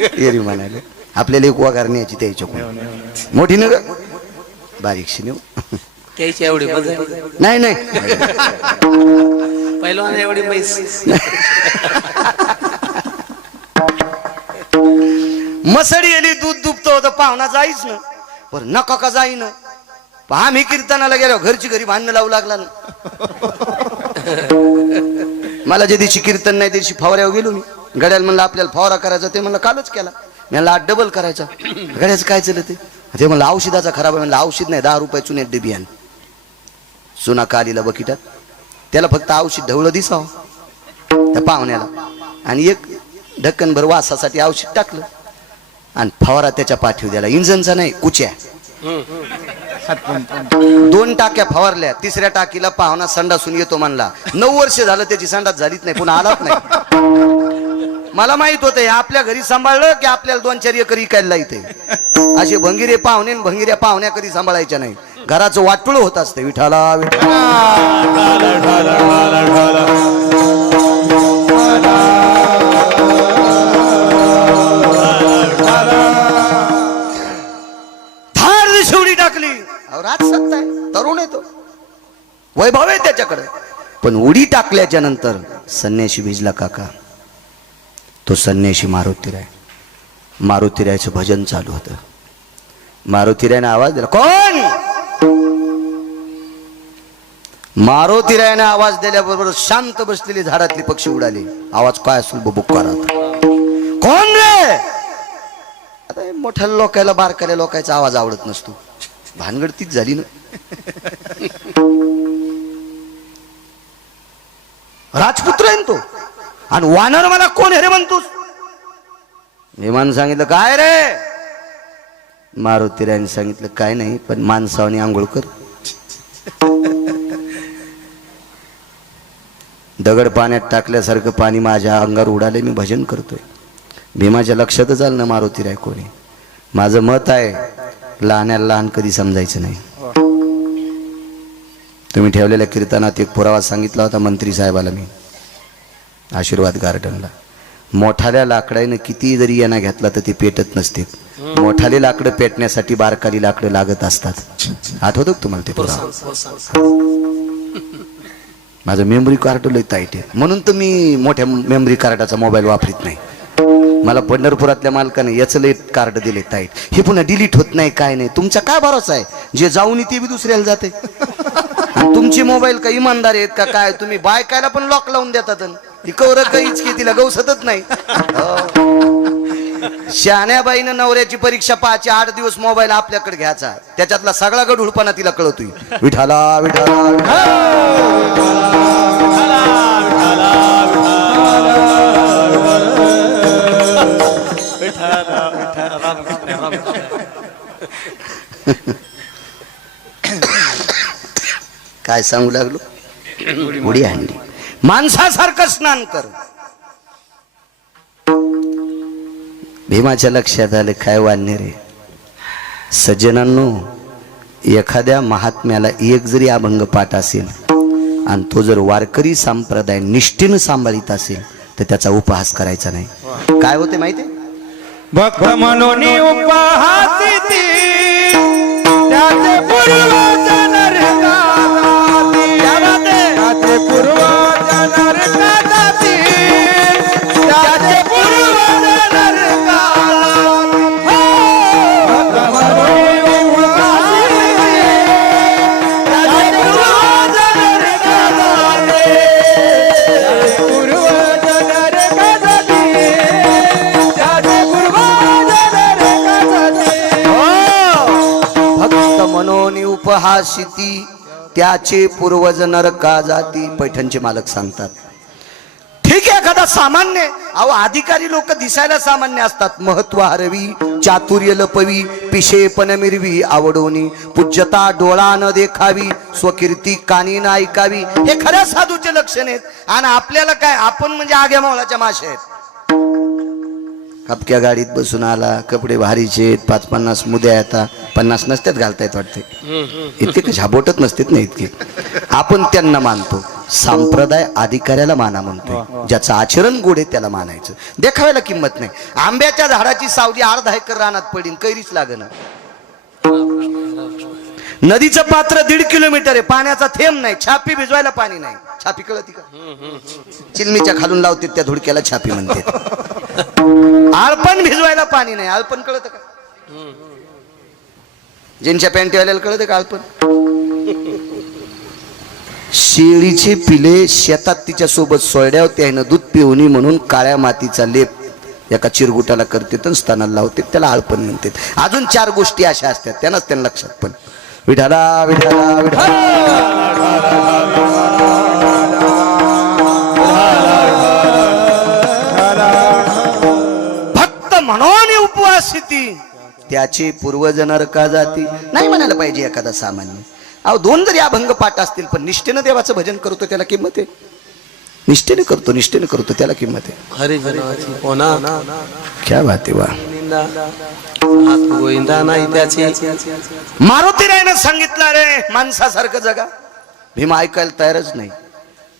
एरी म्हणाले, आपल्याला एक वगारण्याची त्याच्या मोठी न बारीकशी नेऊ. त्याची एवढी नाही नाही, पहिलवान एवढी म्हैस. मसडी आली, दूध दुभत होतं, पाहुणा जाईच ना. पण नका का जाईन. आम्ही कीर्तनाला गेलो, घरची घरी भांडणं लावू लागला ना. मला जे दिवशी कीर्तन नाही दिवशी फवाऱ्यावर गेलो मी. गड्याला म्हणलं आपल्याला फवारा करायचा, ते म्हणलं कालच केला. म्हणलं 8 डबल करायचा. गड्याचं काय चाललं ते म्हणलं औषधाचा खराब आहे. म्हणलं औषध नाही, 10 रुपये चुन्यात डबी आण. चुना कालीला बकिटात, त्याला फक्त औषध ढवळं दिसावं त्या पाहुण्याला, आणि एक ढक्कनभर वासासाठी औषध टाकलं आणि फवारा त्याच्या पाठीवर द्याला. इंजनचा नाही, कुच्या. 2 टाक्या फवारल्या, 3ऱ्या टाकीला पाहुणा संडासून येतो म्हणला. 9 वर्ष झालं त्याची संडास झालीच नाही, पुन्हा आलाच नाही. मला माहित होतं आपल्या घरी सांभाळलं की आपल्याला 2-4 एकर इकायला इथे. असे भंगिरे पाहुणे आणि भंगिऱ्या पाहुण्या कधी सांभाळायच्या नाही. घराचं वाटुळ होत असतं. विठाला विठाला शेवटी टाकली. राज सत्ता आहे, तरुण आहे तो, वैभव आहे त्याच्याकडे. पण उडी टाकल्याच्या नंतर संन्याशी भिजला काका. तो संन्याशी मारुतीराय. मारुतीरायचं भजन चालू होतं. मारुतीरायने आवाज दिला. कोण? मारुतीरायने आवाज दिल्याबरोबर शांत बसलेली झाडातली पक्षी उडाले. आवाज काय असेल बुक्कारात. कोण रे? आता मोठ्या लोकायला बारकाल्या लोकांचा आवाज आवडत नसतो. भानगड तीच झाली ना. राजपुत्र आहे तो. आणि वानर मला कोण हे रे म्हणतोस? विमान सांगितलं काय रे? मारुतीरायने सांगितलं काय नाही, पण माणसावनी आंघोळ कर. दगड पाण्यात टाकल्यासारखं पाणी माझ्या अंगावर उडाले. मी भजन करतोय. भीमाच्या लक्षातच आलं ना मारुतीराय कोणी. माझं मत आहे लहान्याला लहान कधी समजायचं नाही. तुम्ही ठेवलेल्या कीर्तनात एक पुरावा सांगितला होता मंत्री साहेबाला मी आशीर्वाद गार्डनला. मोठाल्या लाकडाने किती जरी यांना घेतला तर ते पेटत नसते. मोठाले लाकडं पेटण्यासाठी बारकाली लाकडं लागत असतात. आठवतं का तुम्हाला ते पुरावा? माझं मेमरी कार्ड लय टाईट आहे, म्हणून तर मी मोठ्या मेमरी कार्डाचा मोबाईल वापरत नाही. मला पंढरपुरातल्या मालकाने याचं लय कार्ड दिले टाईट. हे पुन्हा डिलीट होत नाही काय नाही. तुमचा काय भरोसा आहे? जे जाऊन ते बी दुसऱ्याला जाते. तुमची मोबाईल का इमानदार आहेत का काय? तुम्ही बायकायला पण लॉक लावून देतात. कवर काहीच की तिला गवसतच नाही. शहाण्याबाईनं नवऱ्याची परीक्षा पाहायची 8 दिवस मोबाईल आपल्याकडे घ्यायचा. त्याच्यातला सगळा गढूळपणा तिला कळतोय. विठाला विठाला काय सांगू लागलो? उडी आणली. माणसासारखं स्नान कर. भीमाच्या लक्षात आले काय वाढणे रे. सज्जनांनो, एखाद्या महात्म्याला एक जरी अभंग पाठ असेल आणि तो जर वारकरी संप्रदाय निष्ठेनं सांभाळीत असेल तर त्याचा उपहास करायचा नाही. काय होते माहिती? भक्त म्हणून उपहासी त्याचे पूर्वज नरकाती, त्याचे पूर्वज नरकाती, त्याचे पूर्वज नरकाती. भक्त म्हणून उपहासी त्याचे पूर्वज नरकाती, पूर्वज नरकाती, त्याचे पूर्वज नरकाती. भक्त मनोनी उपहासिती त्याचे पूर्वज नरका जाती. पैठणचे मालक सांगतात. ठीक आहे, एखादा सामान्य अहो अधिकारी लोक दिसायला सामान्य असतात. महत्व हरवी, चातुर्य लपवी, पिशेपण मिरवी, आवडोनी पूज्यता डोळा न देखावी, स्वकीर्ती कानी न ऐकावी. हे खऱ्या साधूचे लक्षण आहेत. आणि आपल्याला काय, आपण म्हणजे आग्या मावळाच्या माश्या आहेत. हपक्या गाडीत बसून आला, कपडे भारीचे, 5-50 मुद्या येतात. 50 नसतात घालता येत वाटते. इतके काही झाबोटत नसतात ना इतके. आपण त्यांना मानतो. संप्रदाय अधिकाऱ्याला माना म्हणतो. ज्याचं आचरण गोड आहे त्याला मानायचं. देखाव्याला किंमत नाही. आंब्याच्या झाडाची सावली 1/2 एकर रानात पडीन, कैरीच लागेना. नदीचं पात्र 1.5 किलोमीटर आहे, पाण्याचा थेंब नाही, छापी भिजवायला पाणी नाही. छापी कळती का? चिलमीच्या खालून लावते त्या धुडक्याला छापी म्हणते. आळपण भिजवायला पाणी नाही. आळपण कळतं का? ज्यांच्या पॅन्टीवाल्याला कळतं का आळपण? शेळीचे पिले शेतात तिच्या सोबत सोयड्या त्यानं दूध पिवणी म्हणून काळ्या मातीचा लेप एका चिरगुटाला करते तर स्तनाला लावते, त्याला आळपण म्हणते. अजून 4 गोष्टी अशा असतात, त्यांनाच त्यांना लक्षात. पण विठाला विठाला भक्त म्हणून उपवासिती त्याचे पूर्वज नरका जाती नाही म्हणायला पाहिजे एखादा सामान्य. अहो 2 जरी अभंग पाठ असतील पण निष्ठेनं देवाचं भजन करतो त्याला किंमत आहे. निष्ठेने करतो त्याला किंमत आहे. हरिजनाची कोणा क्या बात आहे वा. निंदा हात गोविंदा नाही त्याची. मारुतीरायनं सांगितलं रे माणसासारखं जगा. भीम ऐकायला तयारच नाही.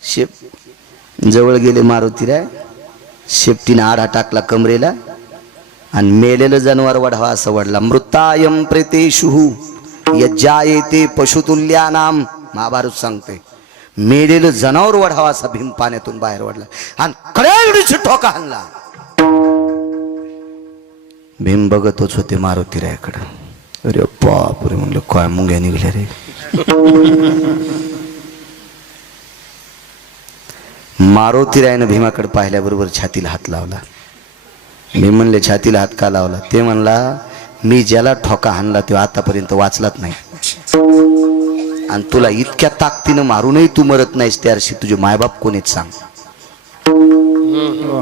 शेप जवळ गेले मारुतीराय, शेपटीने आडा टाकला कमरेला आणि मेलेलं जनावर वढावा असं वडला. मृतायम प्रेतेषु यज्जायते पशुतुल्यानाम. महाभारत सांगते मेलेलं जनावर वढावा असा भीम पाण्यातून बाहेर वडला आणि कड्याची ठोका हाणला. भीम बघतच होते मारुतीरायाकडं. अरे बापरे म्हणलं काय मुंग्या निघल्या रे. मारुतीरायानं भीमाकडे पाहिल्याबरोबर छातीला हात लावला. भीम म्हणले छातीला हात का लावला. ते म्हणला मी ज्याला ठोका हाणला तो आतापर्यंत वाचलाच नाही आणि तुला इतक्या ताकदीनं मारूनही तू मरत नाहीस त्याशी तुझे मायबाप कोण आहेत सांग.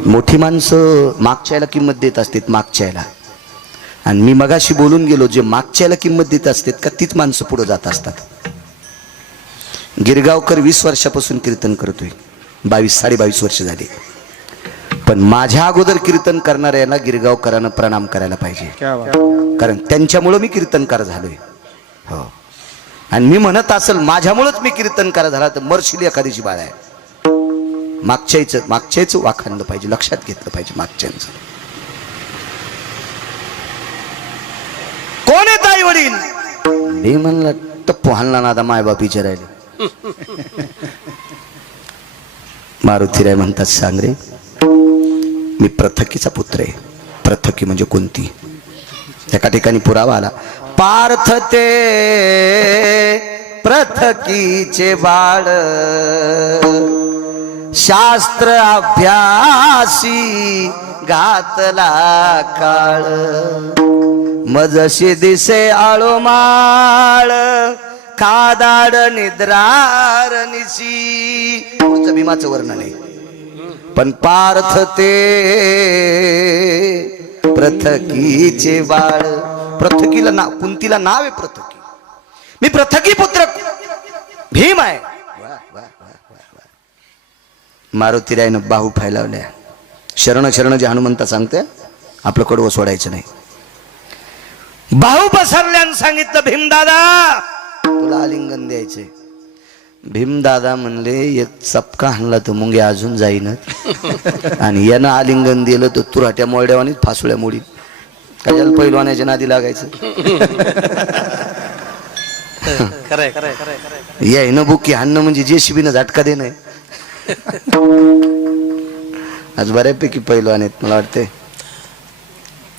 मोठी माणसं मागच्याला किंमत देत असतात मागच्याला. आणि मी मगाशी बोलून गेलो जे मागच्याला किंमत देत असतात का तीच माणसं पुढे जात असतात. गिरगावकर 20 वर्षापासून कीर्तन करतोय. 22-22.5 वर्ष झाली. पण माझ्या अगोदर कीर्तन करणाऱ्याला गिरगावकरांना प्रणाम करायला पाहिजे कारण त्यांच्यामुळं मी कीर्तनकार झालोय. हो आणि मी म्हणत असेल माझ्यामुळेच मी कीर्तनकार झाला तर मरशील एखादीची बाळ आहे. मागच्याच वाखाणलं पाहिजे, लक्षात घेतलं पाहिजे मागच्यांचं. कोण आहेत आई वडील. मी म्हणलं टप्पू हाणला ना आता मायबाप विचारायला. मारुतीराय म्हणतात सांग रे मी प्रथकीचा पुत्र आहे. प्रथकी म्हणजे कोणती. एका ठिकाणी पुरावा आला. पार्थ ते प्रथकीचे बाळ शास्त्र अभ्यासी घातला काळ मजशी दिसे आळोमाळ खादाड निद्रार निशी. पुढचं भीमाचं वर्णन आहे. पण पार्थ ते प्रथकीचे बाळ. प्रथकीला नाव कुंतीला नाव आहे प्रथकी. मी प्रथकी पुत्र भीम आहे. मारुतीरायनं बाहू फैलावल्या. शरण शरण जे हनुमंता सांगते आपलं कडवं सोडायचं नाही. बाहू पसरल्यानं सांगितलं भीमदादा तुला आलिंगन द्यायचे. भीमदादा म्हणले एक चपका हाणला तर मुंगे अजून जाईनच आणि यानं आलिंगन दिलं तर तुराट्या मोरड्यावानीच फासुळ्या मोडी. कशाला पैलवानाच्या नादी लागायचं. यायनं बुकी हाणणं म्हणजे जेसीबीनं झटका देणं. आज बऱ्यापैकी पैलवान आहेत मला वाटते.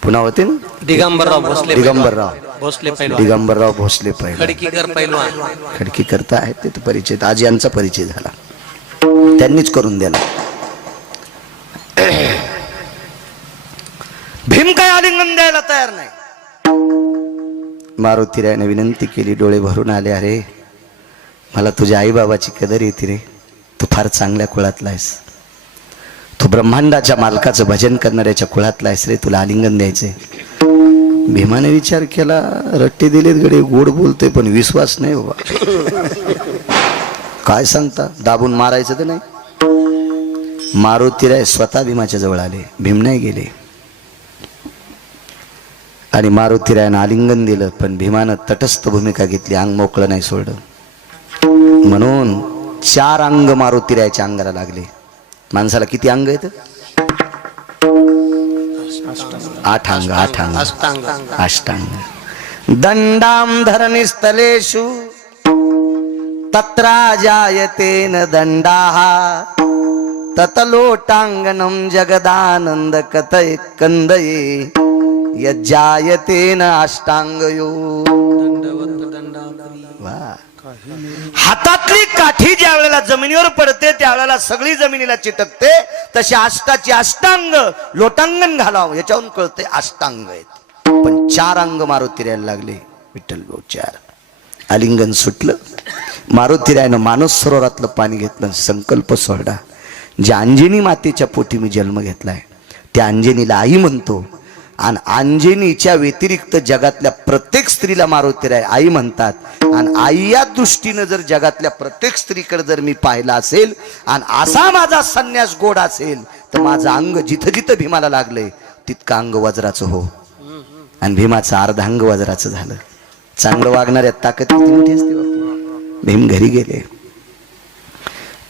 पुन्हा होते ना दिगंबरराव भोसले पैलवान. खडकीकर पैलवान. खडकी करता आहेत ते परिचय. आज यांचा परिचय झाला त्यांनीच करून दिला. भीम काय आलिंगन द्यायला तयार नाही. मारुतीरायाने विनंती केली. डोळे भरून आले. अरे मला तुझ्या आई बाबाची कदर येते रे. तू फार चांगल्या कुळातला आहेस. तू ब्रह्मांडाच्या मालकाचं भजन करणाऱ्याच्या कुळातला आहेस रे. तुला आलिंगन द्यायचंय. भीमाने विचार केला रट्टे दिलेत गडे गोड बोलतोय पण विश्वास नाही बाबा. काय सांगता दाबून मारायचं तर नाही. मारुतीराय स्वतः भीमाच्या जवळ आले. भीम नाही गेले आणि मारुतीरायानं आलिंगन दिलं. पण भीमानं तटस्थ भूमिका घेतली. अंग मोकळं नाही सोडलं. म्हणून 4 अंग मारुतीरायाच्या अंगाला लागले. माणसाला किती अंग आहेत. 8 अंग. अष्टांग. दंडाम धरणिस्थलेषु तत्रा जायतेन दंडाः ततलोटांगनं जगदानंद कथय कंदये यज्जायतेन अष्टांगयो. हातातली काठी ज्या वेळेला जमिनीवर पडते त्यावेळेला सगळी जमिनीला चिटकते. तशी अष्टाची अष्टांग लोटांगण घालावं याच्यावरून कळते अष्टांग आहेत. पण 4 अंग मारुतीरायाला लागले. विठ्ठल भाऊ 4. आलिंगन सुटलं. मारुतीरायानं मानस सरोवरातलं पाणी घेतलं. संकल्प सोडला. ज्या अंजनी मातेच्या पोटी मी जन्म घेतलाय त्या अंजनीला आई म्हणतो. आणि अंजनीच्या व्यतिरिक्त जगातल्या प्रत्येक स्त्रीला मारुतीराय आई म्हणतात. आणि आई या दृष्टीनं जर जगातल्या प्रत्येक स्त्रीकडे जर मी पाहिला असेल आणि असा माझा संन्यास गोड असेल तर माझं अंग जिथं जिथं भीमाला लागलंय तितकं अंग वज्राचं हो. आणि भीमाचं अर्धांग वज्राचं झालं. चांगलं वागणाऱ्या ताकद किती मोठी असते बापू. भीम घरी गेले.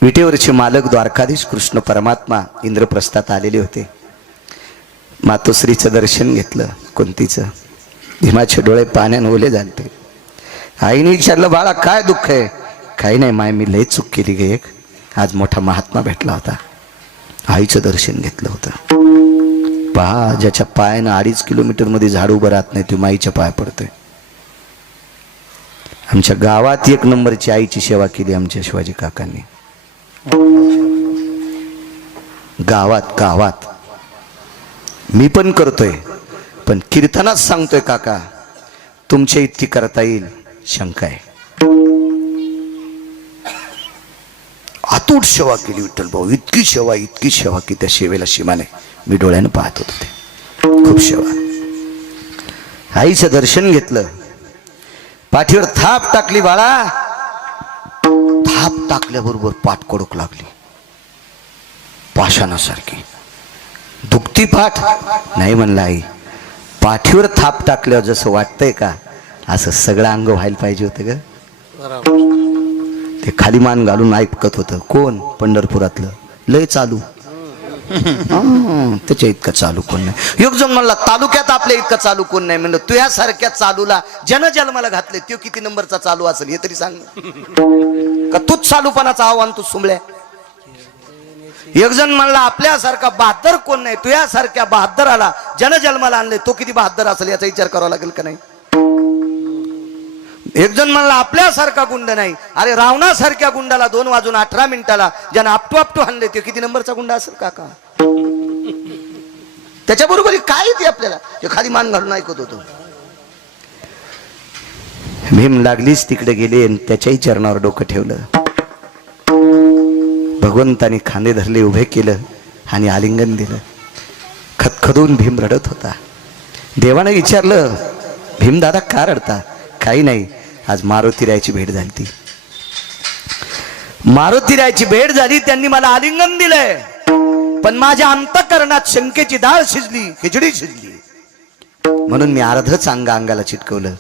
विटेवरचे मालक द्वारकाधीश कृष्ण परमात्मा इंद्रप्रस्थात आलेले होते. मातोश्रीचं दर्शन घेतलं. कुंतीचं. भीमाचे डोळे पाण्याने ओले झाले. आईने विचारलं बाळा काय दुःख आहे. काही नाही माय मी लय चूक केली गे एक. आज मोठा महात्मा भेटला होता. आईचं दर्शन घेतलं होतं. पहा ज्याच्या पायानं 2.5 किलोमीटर मध्ये झाड उभं राहत नाही तो माईच्या पाय पडतोय. आमच्या गावात 1 नंबरची आईची सेवा केली आमच्या शिवाजी काकांनी. गावात मी पण करतोय पण कीर्तनात सांगतोय काका तुमच्या इतकी करता येईल शंका आहे. अतूट सेवा केली विठ्ठल भाऊ. इतकी सेवा की त्या सेवेला सीमा नाही. मी डोळ्यानं पाहत होतो ते. खूप सेवा. आईचं दर्शन घेतलं. पाठीवर थाप टाकली बाळा. थाप टाकल्याबरोबर पाठ कडक लागली पाषाणासारखी. दुखती पाठ नाही म्हणलं आई. पाठीवर थाप टाकल्यावर जसं वाटतंय का असं सगळं अंग व्हायला पाहिजे होतं ग. ते खाली मान घालून ऐकत होतं. कोण? पंढरपुरातलं. लय चालू. त्याच्या इतकं चालू कोण नाही. एक जण म्हणला तालुक्यात आपल्या इतकं चालू कोण नाही. म्हणलं तुझ्यासारख्या चालूला जनजन्माला घातले तो किती नंबरचा चालू असेल हे तरी सांग का. तूच चालूपणाचा आव्हान तू सुंबल्या. एक जण म्हणला आपल्यासारखा बहादर कोण नाही. तुझ्यासारख्या बहादराला जनजन्माला आणले तो किती बहादर असेल याचा विचार करावा लागेल का नाही. एक जण म्हणला आपल्यासारखा गुंड नाही. अरे रावणासारख्या गुंडाला 2 वाजून 18 मिनिटाला ज्यानं आपटू हाणले ते किती नंबरचा गुंडा असेल काका. त्याच्याबरोबर काय ते आपल्याला खाली मान घालून ऐकत होतो. भीम लागलीच तिकडे गेले आणि त्याच्याही चरणावर डोकं ठेवलं. भगवंताने खांदे धरले उभे केलं आणि आलिंगन दिलं. खदखदून भीम रडत होता. देवाने विचारलं भीम दादा का रडता. काही नाही आज मारुतीरायाची भेट झाली. ती मारुतीरायाची भेट झाली. त्यांनी मला आलिंगन दिलंय पण माझ्या अंतःकरणात शंकेची डाळ शिजली खिचडी शिजली. म्हणून मी अर्धच अंगाला चिटकवलं.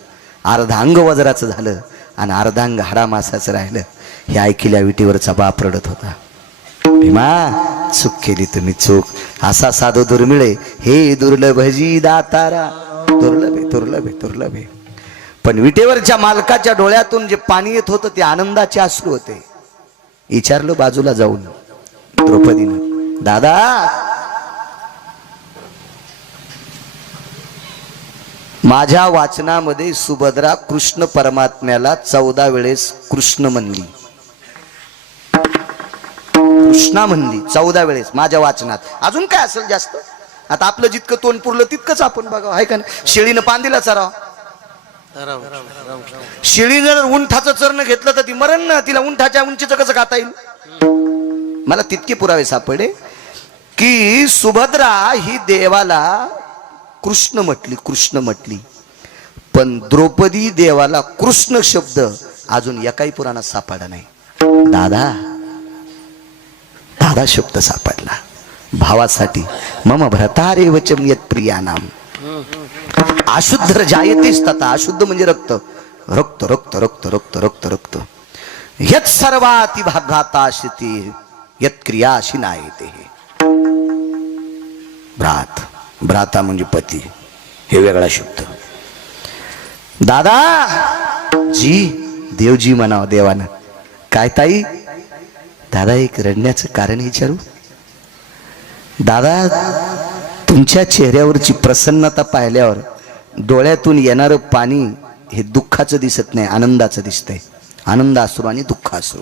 अर्धांग वज्राचं झालं आणि अर्धांग हाडामासाचं राहिलं. हे ऐकल्या विटीवरचा बाप रडत होता. भीमा चूक केली तुम्ही चूक. असा साधू दुर्मिळे हे दुर्लभजी दातारा. दुर्लभे. पण विटेवरच्या मालकाच्या डोळ्यातून जे पाणी येत होतं ते आनंदाचे अश्रू होते. विचारलं बाजूला जाऊन द्रौपदीनं दादा माझ्या वाचनामध्ये सुभद्रा कृष्ण परमात्म्याला 14 वेळेस कृष्ण म्हणली. कृष्णा म्हणली 14 वेळेस माझ्या वाचनात. अजून काय असेल जास्त. आता आपलं जितकं तोंड पुरलं तितकंच आपण बघा आहे का नाही. शेळीनं पांदीला चराव. शेळी जर उंठाचं चरण घेतलं तर ती मरण ना. तिला उंठाच्या उंचीचं कसं खाता येईल. मला तितके पुरावे सापडे की सुभद्रा ही देवाला कृष्ण म्हटली पण द्रौपदी देवाला कृष्ण शब्द अजून एकाही पुराणात सापडला नाही. दादा शब्द सापडला भावासाठी. मम भ्रतारे वचम यत प्रियानाम. अशुद्ध जायतेच तथा. अशुद्ध म्हणजे रक्त रक्त रक्त रक्त रक्त रक्त रक्त. यत सर्वाति भागाताशिते यत क्रियाशी नायते. भ्राता म्हणजे पती. हे वेगळा शब्द. दादा जी देवजी म्हणावं देवानं. काय ताई दादा एक रडण्याचं कारण विचारू. दादा तुमच्या चेहऱ्यावरची प्रसन्नता पाहिल्यावर डोळ्यातून येणारं पाणी हे दुःखाचं दिसत नाही आनंदाचं दिसतंय. आनंद अश्रू आणि दुःख अश्रू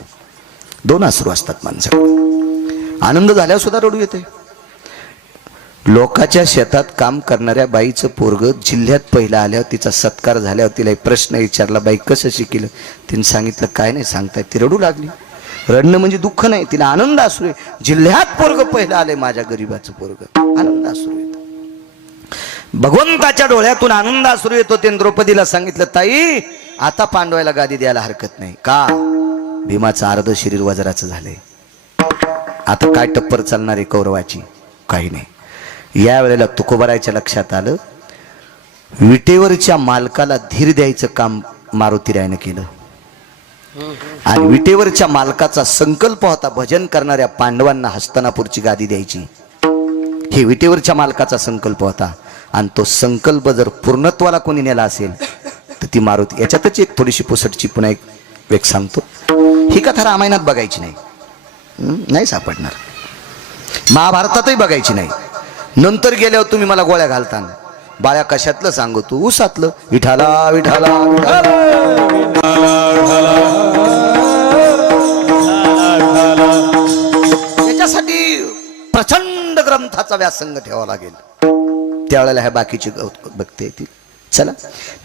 2 अश्रू असतात माणसाला. आनंद झाल्यावर सुद्धा रडू येते. लोकाच्या शेतात काम करणाऱ्या बाईचं पोरग जिल्ह्यात पहिला आल्यावर तिचा सत्कार झाल्यावर तिला एक प्रश्न विचारला बाई कसं शिकलं. तिने सांगितलं काय नाही सांगताय. ती रडू लागली. रडणं म्हणजे दुःख नाही तिला आनंद अश्रू आहे. जिल्ह्यात पोरग पहिला आले माझ्या गरीबाचं पोरग. आनंद अश्रू येत. भगवंताच्या डोळ्यातून आनंद अश्रू येतो. ते द्रौपदीला सांगितलं, ताई आता पांडवाला गादी द्यायला हरकत नाही. का? भीमाचं अर्ध शरीर वज्राचं झालंय. आता काय टप्पर चालणार आहे कौरवाची? काही नाही. या वेळेला तुकोबारायच्या लक्षात आलं, विटेवरच्या मालकाला धीर द्यायचं काम मारुतीरायानं केलं. आणि विटेवरच्या मालकाचा संकल्प होता भजन करणाऱ्या पांडवांना हस्तिनापूरची गादी द्यायची. हे विटेवरच्या मालकाचा संकल्प होता. आणि तो संकल्प जर पूर्णत्वाला कोणी नेला असेल तर ती मारुती. याच्यातच एक थोडीशी पुसटची पुन्हा एक सांगतो. ही कथा रामायणात बघायची नाही, नाही सापडणार. महाभारतातही बघायची नाही. नंतर गेल्यावर तुम्ही मला गोळ्या घालता. बाळ्या कशातलं सांगू तू? उसातलं. विठाला विठाला त्याच्यासाठी प्रचंड ग्रंथाचा व्यासंग ठेवावा लागेल. त्यावेळेला ह्या बाकीची बघते येतील. चला,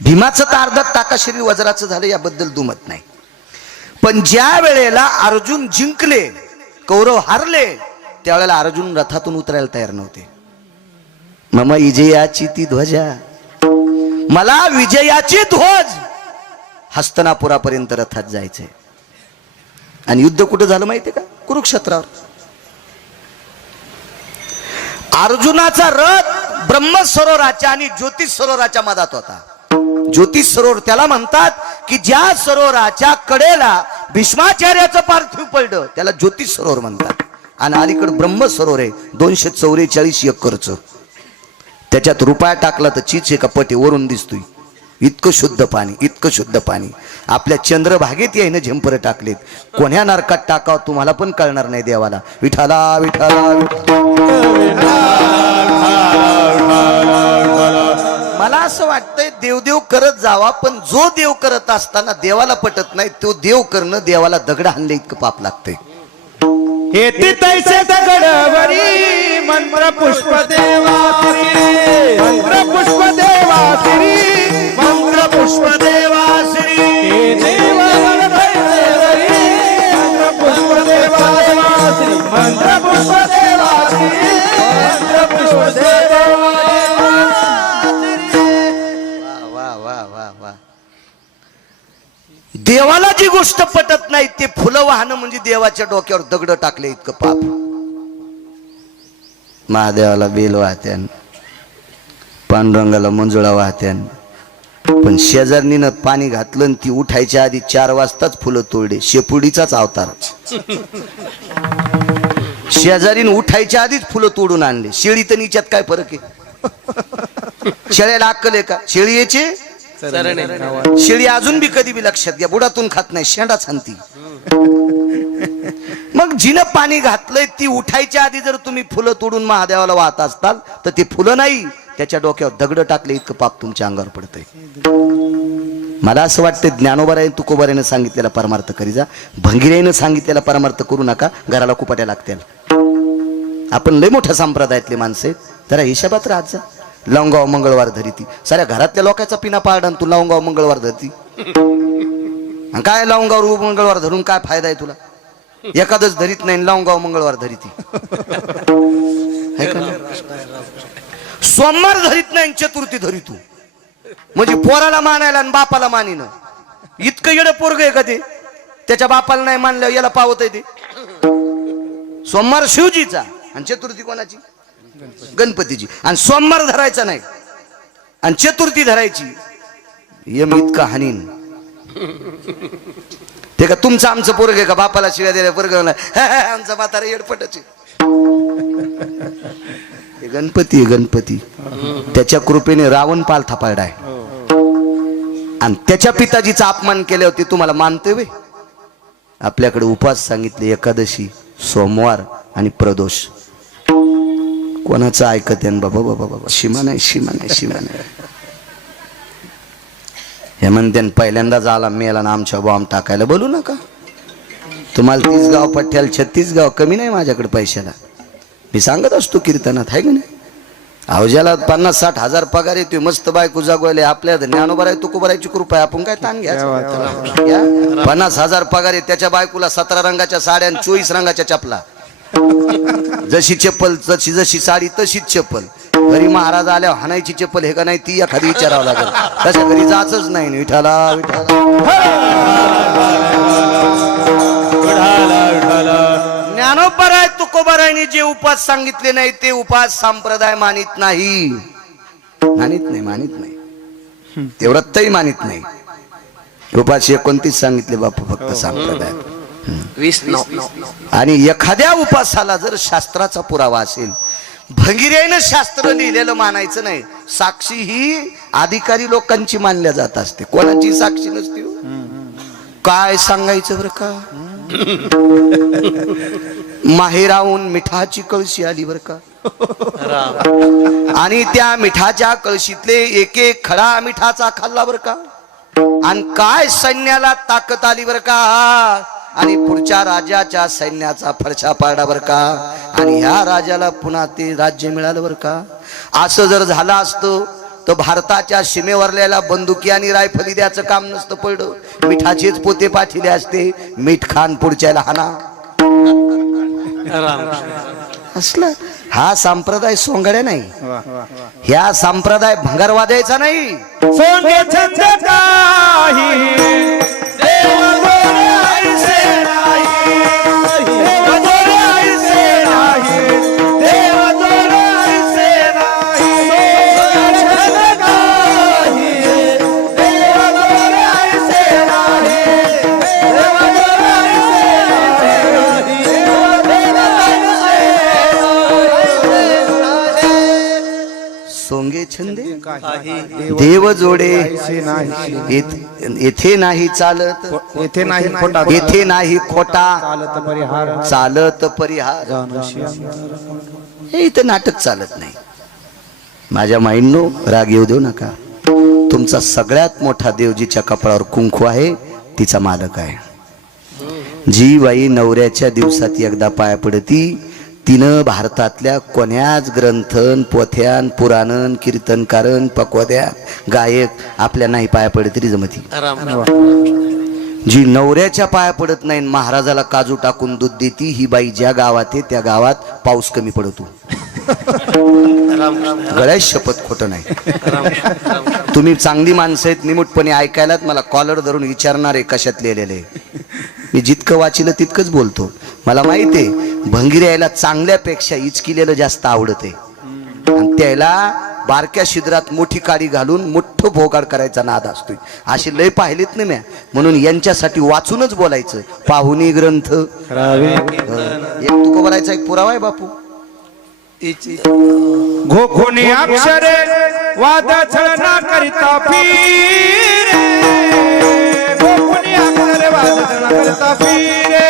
भीमाचं तर अर्धा टाका शरीर वज्राचं झालं याबद्दल दुमत नाही. पण ज्या वेळेला अर्जुन जिंकले, कौरव हारले, त्यावेळेला अर्जुन रथातून उतरायला तयार नव्हते. मम विजयाची ती ध्वजा, मला विजयाची ध्वज हस्तिनापुरापर्यंत रथात जायचंय. आणि युद्ध कुठं झालं माहितीये का? कुरुक्षेत्रावर. अर्जुनाचा रथ ब्रह्म सरोवराच्या आणि ज्योतिष सरोवराच्या मधात होता. ज्योतिष सरोवर त्याला म्हणतात की ज्या सरोवराच्या कडेला भीष्माचार्याचं पार्थिव पडलं त्याला ज्योतिष सरोवर म्हणतात. आणि अलीकडे ब्रह्म सरोवर आहे 244 एकरचं. त्याच्यात रुपया टाकला तर चीच एका पटे वरून दिसतोय. इतकं शुद्ध पाणी, इतकं शुद्ध पाणी. आपल्या चंद्रभागेत यायनं झेंपर टाकलेत. कोण्या नरकात टाकावं तुम्हाला पण कळणार नाही देवाला. विठाला विठाला मला असं वाटतंय देवदेव करत जावा, पण जो देव करत असताना देवाला पटत नाही तो देव करणं देवाला दगड हाणले इतकं पाप लागतंय. हेती तैसे दगडवरी मंत्र पुष्प देवाश्री, मंत्र पुष्प देवाश्री, मंत्र पुष्प देवाश्री. हे देव देवरी मंत्र पुष्प देवाश्री, मंत्र पुष्प देवाश्री, मंत्र पुष्प देवाश्री. वा वा वा वा. देवाला जी गोष्ट पटत नाही ते फुलं वाहणं म्हणजे देवाच्या डोक्यावर दगड टाकले इतकं पाप. महादेवाला बेल वाहत्यान, पांडुरंगाला मंजुळा वाहत्यान, पण शेजारणीनं पाणी घातलं आणि ती उठायच्या आधी 4 वाजताच फुलं तोडले. शेपुडीचाच अवतार. शेजारीन उठायच्या आधीच फुलं तोडून आणले. शेळी तर निच्यात काय फरक आहे? शेळ्याला अक्कल आहे का? शेळी याची शेळी अजून बी कधी बी लक्षात घ्या बुडातून खात नाही, शेंडा छानती. मग जिनं पाणी घातलंय ती उठायच्या आधी जर तुम्ही फुलं तोडून महादेवाला वाहत असताल तर ते फुलं नाही, त्याच्या डोक्यावर दगड टाकले इतकं पाप तुमच्या अंगावर पडतंय. मला असं वाटतं ज्ञानोबाराय तुकोबारायनं सांगितलेला परमार्थ करी जा. भंगिराईनं सांगितलेला परमार्थ करू नका, घराला कुपाट्या लागतील. आपण लय मोठ्या संप्रदायातले माणसं आहेत, जरा हिशोबात राहत जा. लवंगाव मंगळवार धरीती, साऱ्या घरातल्या लोकांचा पिना पाडा तू लवंगाव मंगळवार धरती. काय लवंगावर मंगळवार धरून काय फायदा आहे तुला? एखादच धरीत नाही, लवंगाव मंगळवार धरीती. सोमवार धरीत नाही, चतुर्थी धरीतू म्हणजे पोराला मानायला आणि बापाला मानिन. इतकं येडं पोरग आहे का ते? त्याच्या बापाला नाही मानल्यावर याला पावत आहे ते. सोमवार शिवजीचा आणि चतुर्थी कोणाची? गणपतीची. आणि सोमवार धरायचा नाही आणि चतुर्थी धरायची. यम इतका हानीन ते का तुमचं आमचं पोरग आहे का? बापाला शिव्या दिल्या पोरग आमचा म्हातारा येडपटाचे. गणपती गणपती त्याच्या कृपेने रावण पाल थापायडाय आणि त्याच्या पिताजीचा अपमान केल्यावर ते तुम्हाला मानतोय वे? आपल्याकडे उपवास सांगितले, एकादशी, सोमवार आणि प्रदोष. कोणाचं ऐकत आहे बाबा? बाबा बाबा सीमा नाही, सीमा नाही, सीमा नाही. हे म्हणते पहिल्यांदा झाला मेला ना आमच्या बॉम्ब टाकायला. बोलू नका. तुम्हाला 30 गाव पठ्याला 36 गाव कमी नाही माझ्याकडे पैशाला. मी सांगत असतो कीर्तनात, आहे की नाही? अवजाला 50-60 हजार पगार येतोय, मस्त बायको जागवायले. आपल्या ज्ञानोबाराय तुकोबारायची कृपा आहे, आपण काय ताण घ्या. 50 हजार पगार आहे, त्याच्या बायकोला 17 रंगाच्या साड्या आणि 24 रंगाच्या चपला. जशी चप्पल जशी साडी तशीच चप्पल. घरी महाराज आल्यावर हाणायची चप्पल हे का नाही ती एखादी विचारावं लागेल. तशा घरी जायचंच नाही. विठाला ज्ञानोबा राय तुकोबारायने जे उपास सांगितले नाही ते उपास संप्रदाय मानित नाही. मानित नाही तेवढंही मानित नाही. उपास 29 सांगितले बापू फक्त संप्रदाय. 20 आणि एखाद्या उपासाला जर शास्त्राचा पुरावा असेल, भंगिरेनं शास्त्र लिहिलेलं मानायचं नाही. साक्षी ही अधिकारी लोकांची मानल्या जात असते, कोणाची साक्षी नसते. काय सांगायचं बरं का, माहेराहून मिठाची कळशी आली बरं का, आणि त्या मिठाच्या कळशीतले एक एक खडा मिठाचा खाल्ला बरं का, आणि काय सैन्याला ताकद आली बरं का, आणि पुढच्या राजाच्या सैन्याचा फरशा पाडला बरं का, आणि ह्या राजाला पुन्हा ते राज्य मिळालं बरं का. असं जर झालं असतं तर भारताच्या सीमेवरल्याला बंदुकी आणि रायफली द्यायचं काम नसतं पडलं. मिठाचेच पोते पाठिले असते, मीठ खान पुढच्याला हाना. असला हा संप्रदाय सोंगड्या नाही, ह्या संप्रदाय भंगार वाजायचा नाही. सोंगे छंद काही देव गोरे ऐसे नाही, देव गोरे ऐसे नाही, देव गोरे ऐसे नाही. सोंगे छंद काही देव गोरे ऐसे नाही, देव गोरे ऐसे नाही, सोंगे छंदे देव जोडे येथे नाही चालत, येथे नाही खोटा, येथे नाही खोटा, चालत परिहार, चालत परिहार. हे इथं नाटक चालत नाही. माझ्या माईंनो राग येऊ देऊ नका. तुमचा सगळ्यात मोठा देव जिच्या कपाळावर कुंकू आहे तिचा मालक आहे. जी बाई नवऱ्याच्या दिवसात एकदा पाया पडती तिनं भारतातल्या कोण्याच ग्रंथन पोथ्यान पुराणन कीर्तनकारन पकवाद्या गायक आपल्या नाही पाया पडत तरी जमती. जी नवऱ्याच्या पाया पडत नाही महाराजाला काजू टाकून दूध देती ही बाई ज्या गावात आहे त्या गावात पाऊस कमी पडतो. गळ्यात शपथ खोटं नाही. तुम्ही चांगली माणसं आहेत निमूटपणे ऐकायलात मला कॉलर धरून विचारणार आहे कशात लिहिलेले. मी जितकं वाचिलं तितकंच बोलतो. मला माहिती आहे भंगिऱ्याला चांगल्यापेक्षा इचकिलेलं जास्त आवडत आहे, आणि त्याला बारक्या शिद्रात मोठी काडी घालून मोठं भोगाड करायचा नाद असतोय. अशी लय पाहिलीत ना म्या, म्हणून यांच्यासाठी वाचूनच बोलायचं. पाहुणी ग्रंथ एक तुकोबारायचा एक पुरावा आहे बापू. घोखुनी अक्षरे वाद छळना करिता फिरे, घोखुनी अक्षरे वाद छळना करिता फिरे,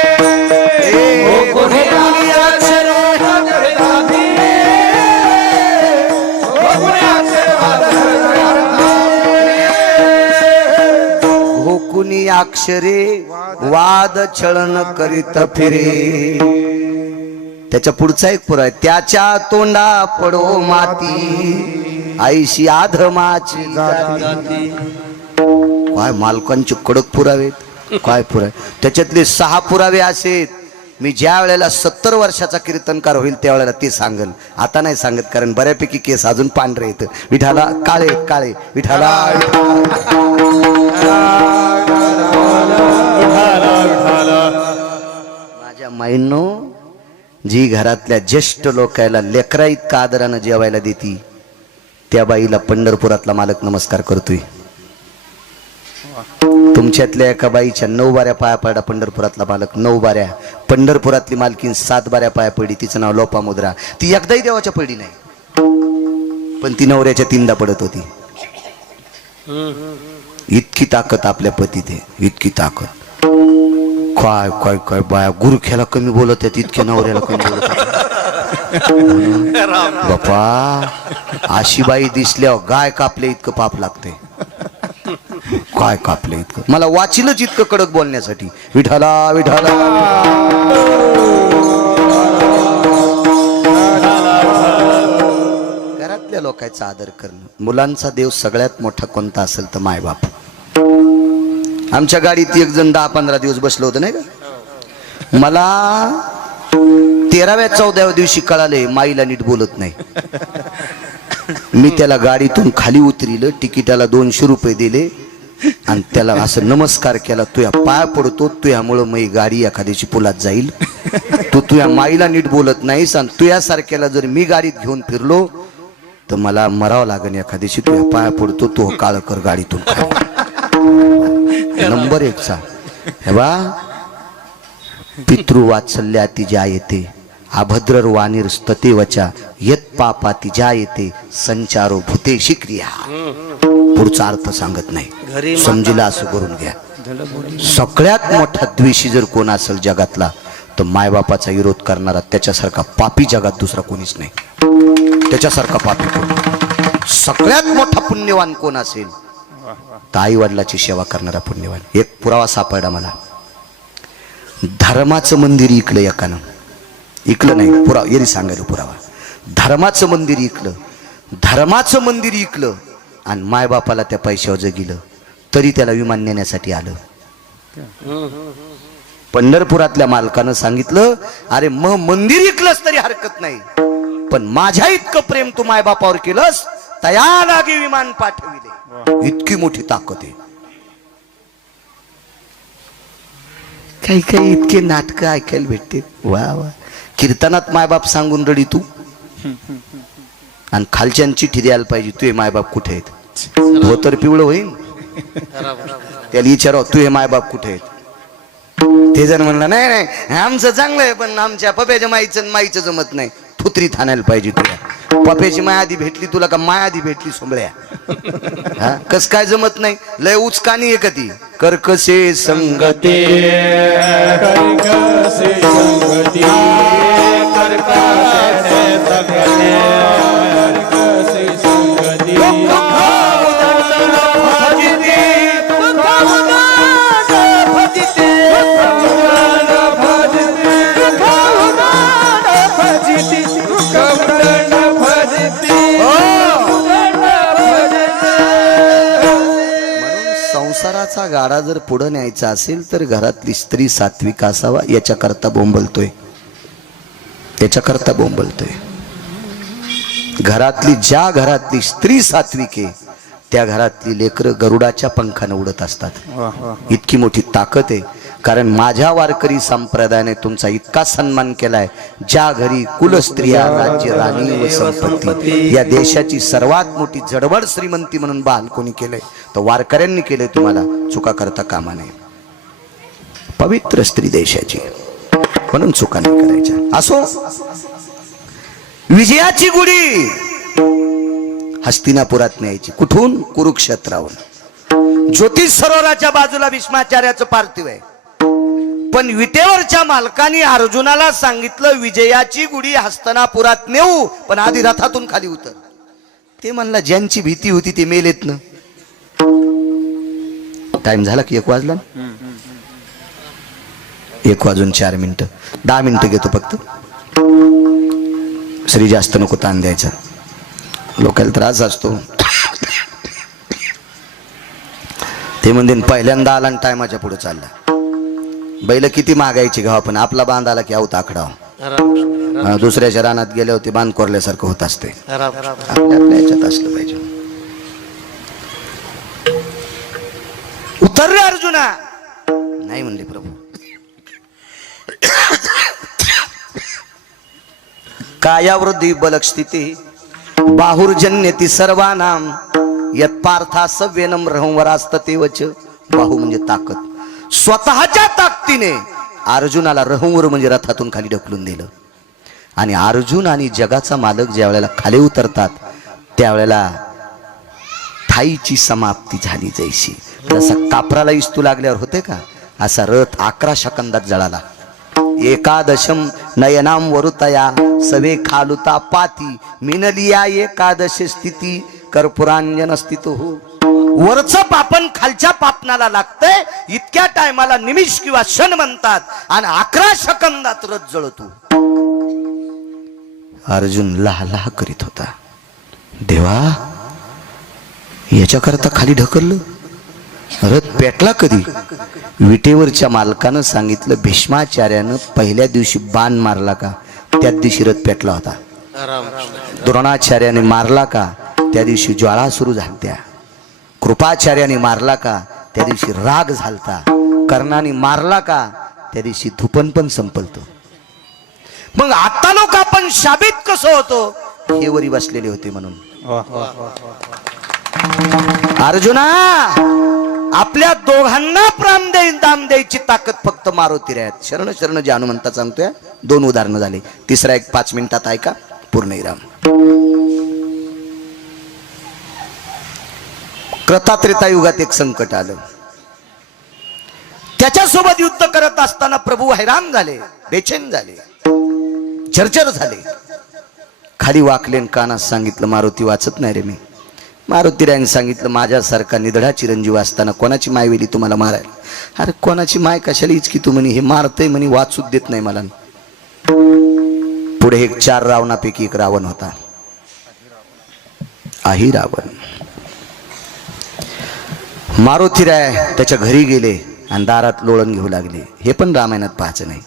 घोखुनी अक्षरे वाद करिता फिरे, घोखुनी अक्षरे वाद छळना करिता फिरे, घोकुनी अक्षरे वाद छळन करीत फिरे. त्याच्या पुढचा एक पुरा आहे, त्याच्या तोंडा पडो माती आईशी आधमाची जाती. काय मालकांचे कडक पुरावे, काय पुरावे. त्याच्यातले 6 पुरावे असेत. मी ज्या वेळेला 70 वर्षाचा कीर्तनकार होईल त्यावेळेला ते सांगल. आता नाही सांगत कारण बऱ्यापैकी केस अजून पांढरे येत. विठाला काळे काळे विठाला. माझ्या माईंनो जी घरातल्या ज्येष्ठ लोकायला लेकरा इतका आदरानं जेवायला देती त्या बाईला पंढरपुरातला मालक नमस्कार करतोय. तुमच्यातल्या एका बाईच्या 9 बाऱ्या पाया पडला पंढरपुरातला मालक. 9 बाऱ्या. पंढरपुरातली मालकीन 7 बाऱ्या पाया पडली. तिचं नाव लोपामुद्रा. ती एकदाही देवाच्या पडली नाही, पण ती नवऱ्याच्या 3दा पडत होती. इतकी ताकद आपल्या पतीत आहे, इतकी ताकद. काय काय काय बाया गुरुख्याला कमी बोलत आहेत, इतक्या नवऱ्याला कमी बोलत बापा. अशी बाई दिसल्यावर गाय कापले इतकं पाप लागते. काय कापले इतकं, मला वाचिलच इतकं कडक बोलण्यासाठी. विठाला विठाला. घरातल्या लोकांचा आदर करणं. मुलांचा देव सगळ्यात मोठा कोणता असेल तर मायबाप. आमच्या गाडीत एक जण 10-15 दिवस बसलो होतं नाही का. मला 13व्या 14व्या दिवशी कळाले माईला नीट बोलत नाही. मी त्याला गाडीतून खाली उतरिलं, तिकिटाला 200 रुपये दिले आणि त्याला असं नमस्कार केला, तुया पाय पडतो, तुयामुळं मी गाडी एखाद्याची पुलात जाईल, तू तुया माईला नीट बोलत नाहीस आणि तुयासारख्याला जर मी गाडीत घेऊन फिरलो तर मला मरावं लागेल एखाद्याची, तुया पाय पडतो, तू काळ कर गाडीतून नंबर 1चा. हे बा, पितृवात्सल्याति जायते अभद्र वाणीर स्ततेवचा यत पापाति जायते संचारो भूतेशी क्रिया. पुढचा अर्थ सांगत नाही, समजीला असं करून घ्या. सगळ्यात मोठा द्वेषी जर कोण असेल जगातला तर मायबापाचा विरोध करणारा, त्याच्यासारखा पापी जगात दुसरा कोणीच नाही. त्याच्यासारखा पापी कोण. सगळ्यात मोठा पुण्यवान कोण असेल तर आई वडिलाची सेवा करणारा पुण्यवान. एक पुरावा सापडला मला. धर्माचं मंदिर इकलं एकानं, इकलं नाही पुरावा येरी सांगायला पुरावा. धर्माचं मंदिर इकलं, धर्माचं मंदिर इकलं आणि मायबापाला त्या पैशावर जगिलं, तरी त्याला विमान नेण्यासाठी आलं. पंढरपुरातल्या मालकानं सांगितलं, अरे मग मंदिर इकलंस तरी हरकत नाही, पण माझ्या इतकं प्रेम तू मायबापावर केलंस, तया लागे विमान पाठविले. इतकी मोठी ताकद आहे. काही काही इतके नाटक ऐकायला भेटते. वा वा. कीर्तनात मायबाप सांगून रडी तू, आणि खालच्यान चिठ्ठी द्यायला पाहिजे, तू हे मायबाप कुठे आहेत. धोतर पिवळं होईन, त्याला विचाराव तू हे मायबाप कुठे आहेत. ते जण म्हणलं नाही नाही आमचं चांगलं आहे, पण आमच्या पप्याच्या माईचं जमत नाही. थुत्रीत आणायला पाहिजे तुला. पप्याची माय आधी भेटली तुला का माय आधी भेटली सोंबळ्या. हा कस काय जमत नाही, लय उचकानी आहे कधी. कर्कसे संगते कर्कसे संगती कर्कसे संगती कर्कसे संगती संसाराचा गाडा जर पुढे न्यायचा असेल तर घरातली स्त्री सात्विक असावा, याच्याकरता बोंबलतोय, त्याच्याकरता बोंबलतोय. ज्या घरातली स्त्री सात्विक आहे त्या घरातली लेकरं गरुडाच्या पंखाने उडत असतात. इतकी मोठी ताकद आहे. कारण माझ्या वारकरी संप्रदायाने तुमचा इतका सन्मान केलाय, ज्या घरी कुलस्त्रिया राज्य राणी व संपत्ती, या देशाची सर्वात मोठी जडबड श्रीमंती म्हणून बहाल कोणी केलंय तर वारकऱ्यांनी केलंय. तुम्हाला चुका करता कामा नये. पवित्र स्त्री देशाची, म्हणून चुका नाही करायच्या. असो, विजयाची गुढी हस्तिनापुरात न्यायची. कुठून? कुरुक्षेत्रावरून. ज्योतिष सरोवराच्या बाजूला भीष्माचार्याचं पार्थिव आहे. पण विटेवरच्या मालकाने अर्जुनाला सांगितलं, विजयाची गुढी हस्तिनापुरात नेऊ, पण आधी रथातून खाली उतर. ते म्हणला, ज्यांची भीती होती ते मेलेत ना. टाइम झाला की 1 वाजला. 1:04. 10 मिनिटं घेतो फक्त. श्री जास्त नको ताण द्यायचा, लोकांना त्रास असतो. ते म्हणजे पहिल्यांदा आला आणि टायमाच्या पुढे चालला. बैल किती मागायची गाव, पण आपला बांध आला की आऊत आखडा. दुसऱ्याच्या रानात गेले होते बांध कोरल्यासारखं होत असते. आपल्या याच्यात असलं पाहिजे. उतरले अर्जुना. नाही म्हणले प्रभू. कायावृद्धी बलक स्थिती बाहुर्जन्यती सर्वानाम यत पार्था सव्यनम रहंवरास्ततेवच. बाहू म्हणजे ताकद. स्वतःच्या ताकदीने अर्जुनाला रहंवर म्हणजे रथातून खाली ढकलून दिलं. आणि अर्जुन आणि जगाचा मालक ज्या वेळेला खाली उतरतात त्यावेळेला ठाईची समाप्ती झाली. जैशी जसा कापराला इस्तू लागल्यावर होते का, असा रथ 11 सेकंदात जळाला. एकादशम नयनाम वरुतया सवे खालुता पाती मिनलिया एकादश स्थिती कर्पुरांजन स्थित हो. वरचं पापन खालच्या पापनाला लागतंय. इतक्या टायमाला निमिष किंवा क्षण म्हणतात आणि 11 सेकंदात रथ जळतो. अर्जुन लहा करीत होता, देवा याच्याकरता खाली ढकललं. रथ पेटला कधी? विटेवरच्या मालकानं सांगितलं, भीष्माचार्यानं पहिल्या दिवशी बाण मारला का त्याच दिवशी रथ पेटला होता. द्रोणाचार्याने मारला का त्या दिवशी ज्वाळा सुरू झालत्या. कृपाचार्याने मारला का त्या दिवशी राग झालता. कर्णाने मारला का त्या दिवशी धुपन पण संपलतो. मग आता लोक आपण शाबित कसं होतो हे वरी बसलेले होते म्हणून. अर्जुना, आपल्या दोघांना प्राण दाम द्यायची ताकद फक्त मारुती आहेत. शरण शरण जे हनुमंता सांगतोय. 2 उदाहरणं झाली. तिसरा एक 5 मिनिटात ऐका पूर्णविराम. कृतात्रेता युगात एक संकट आलं. त्याच्यासोबत युद्ध करत असताना प्रभू हैराण झाले, बेचैन झाले, चर्चर झाले. खाली वाकलेन कानात सांगितलं, मारुती वाचत नाही रे मी. मारुतीरायने सांगितलं, माझ्यासारखा निधडा चिरंजीव असताना कोणाची माय वेली तुम्हाला मारायला? अरे कोणाची माय कशाला इचकी तू म्हणे, हे मारतय म्हणे, वाचूच देत नाही मला. पुढे एक 4 रावणापैकी एक रावण होता, आही रावण. मारुतीराय त्याच्या घरी गेले आणि दारात लोळण घेऊ लागले. हे पण रामायणात पाहायचं नाही,